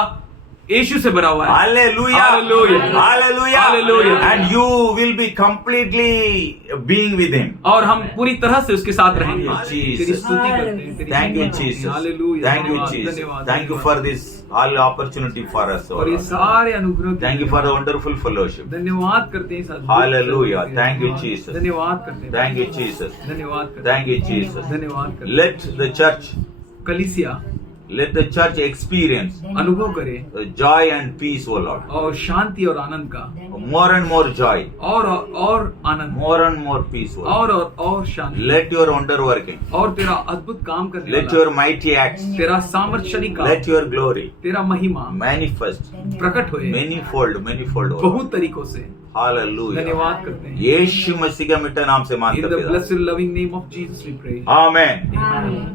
यीशु से भरा हुआ है। Hallelujah. Hallelujah. Hallelujah. Hallelujah. And you will be completely being with him. और हम पूरी तरह से उसके साथ रहेंगे। Thank you, Jesus. तेरी स्तुति करते हैं, तेरी Thank you, महिमा करते हैं। Jesus. Hallelujah. Thank you, धन्यवाद, Jesus. धन्यवाद, Thank you धन्यवाद। for this all opportunity for us. और ये Lord. सारे अनुग्रह Thank you for the wonderful fellowship. धन्यवाद करते हैं साथ। Hallelujah. Thank you, Jesus. धन्यवाद करते हैं। Thank you, Jesus. धन्यवाद करते हैं। Thank you, Jesus. धन्यवाद करते हैं। Let the church, कलीसिया let the church experience अनुभव करे the joy and peace, O Lord. और शांति और आनंद का More and more joy, और आनंद more and more peace, O Lord. और शांति Let your wonder working, और तेरा अद्भुत काम करने let वाला your mighty acts, तेरा सामर्थ्यशाली काम, let your glory तेरा महिमा manifest प्रकट होए manifold, O Lord. बहुत तरीकों से। Hallelujah. धन्यवाद करते हैं। यीशु मसीह के मिठे नाम से In मांगते the हैं। blessed loving name of Jesus we pray. Amen. Amen.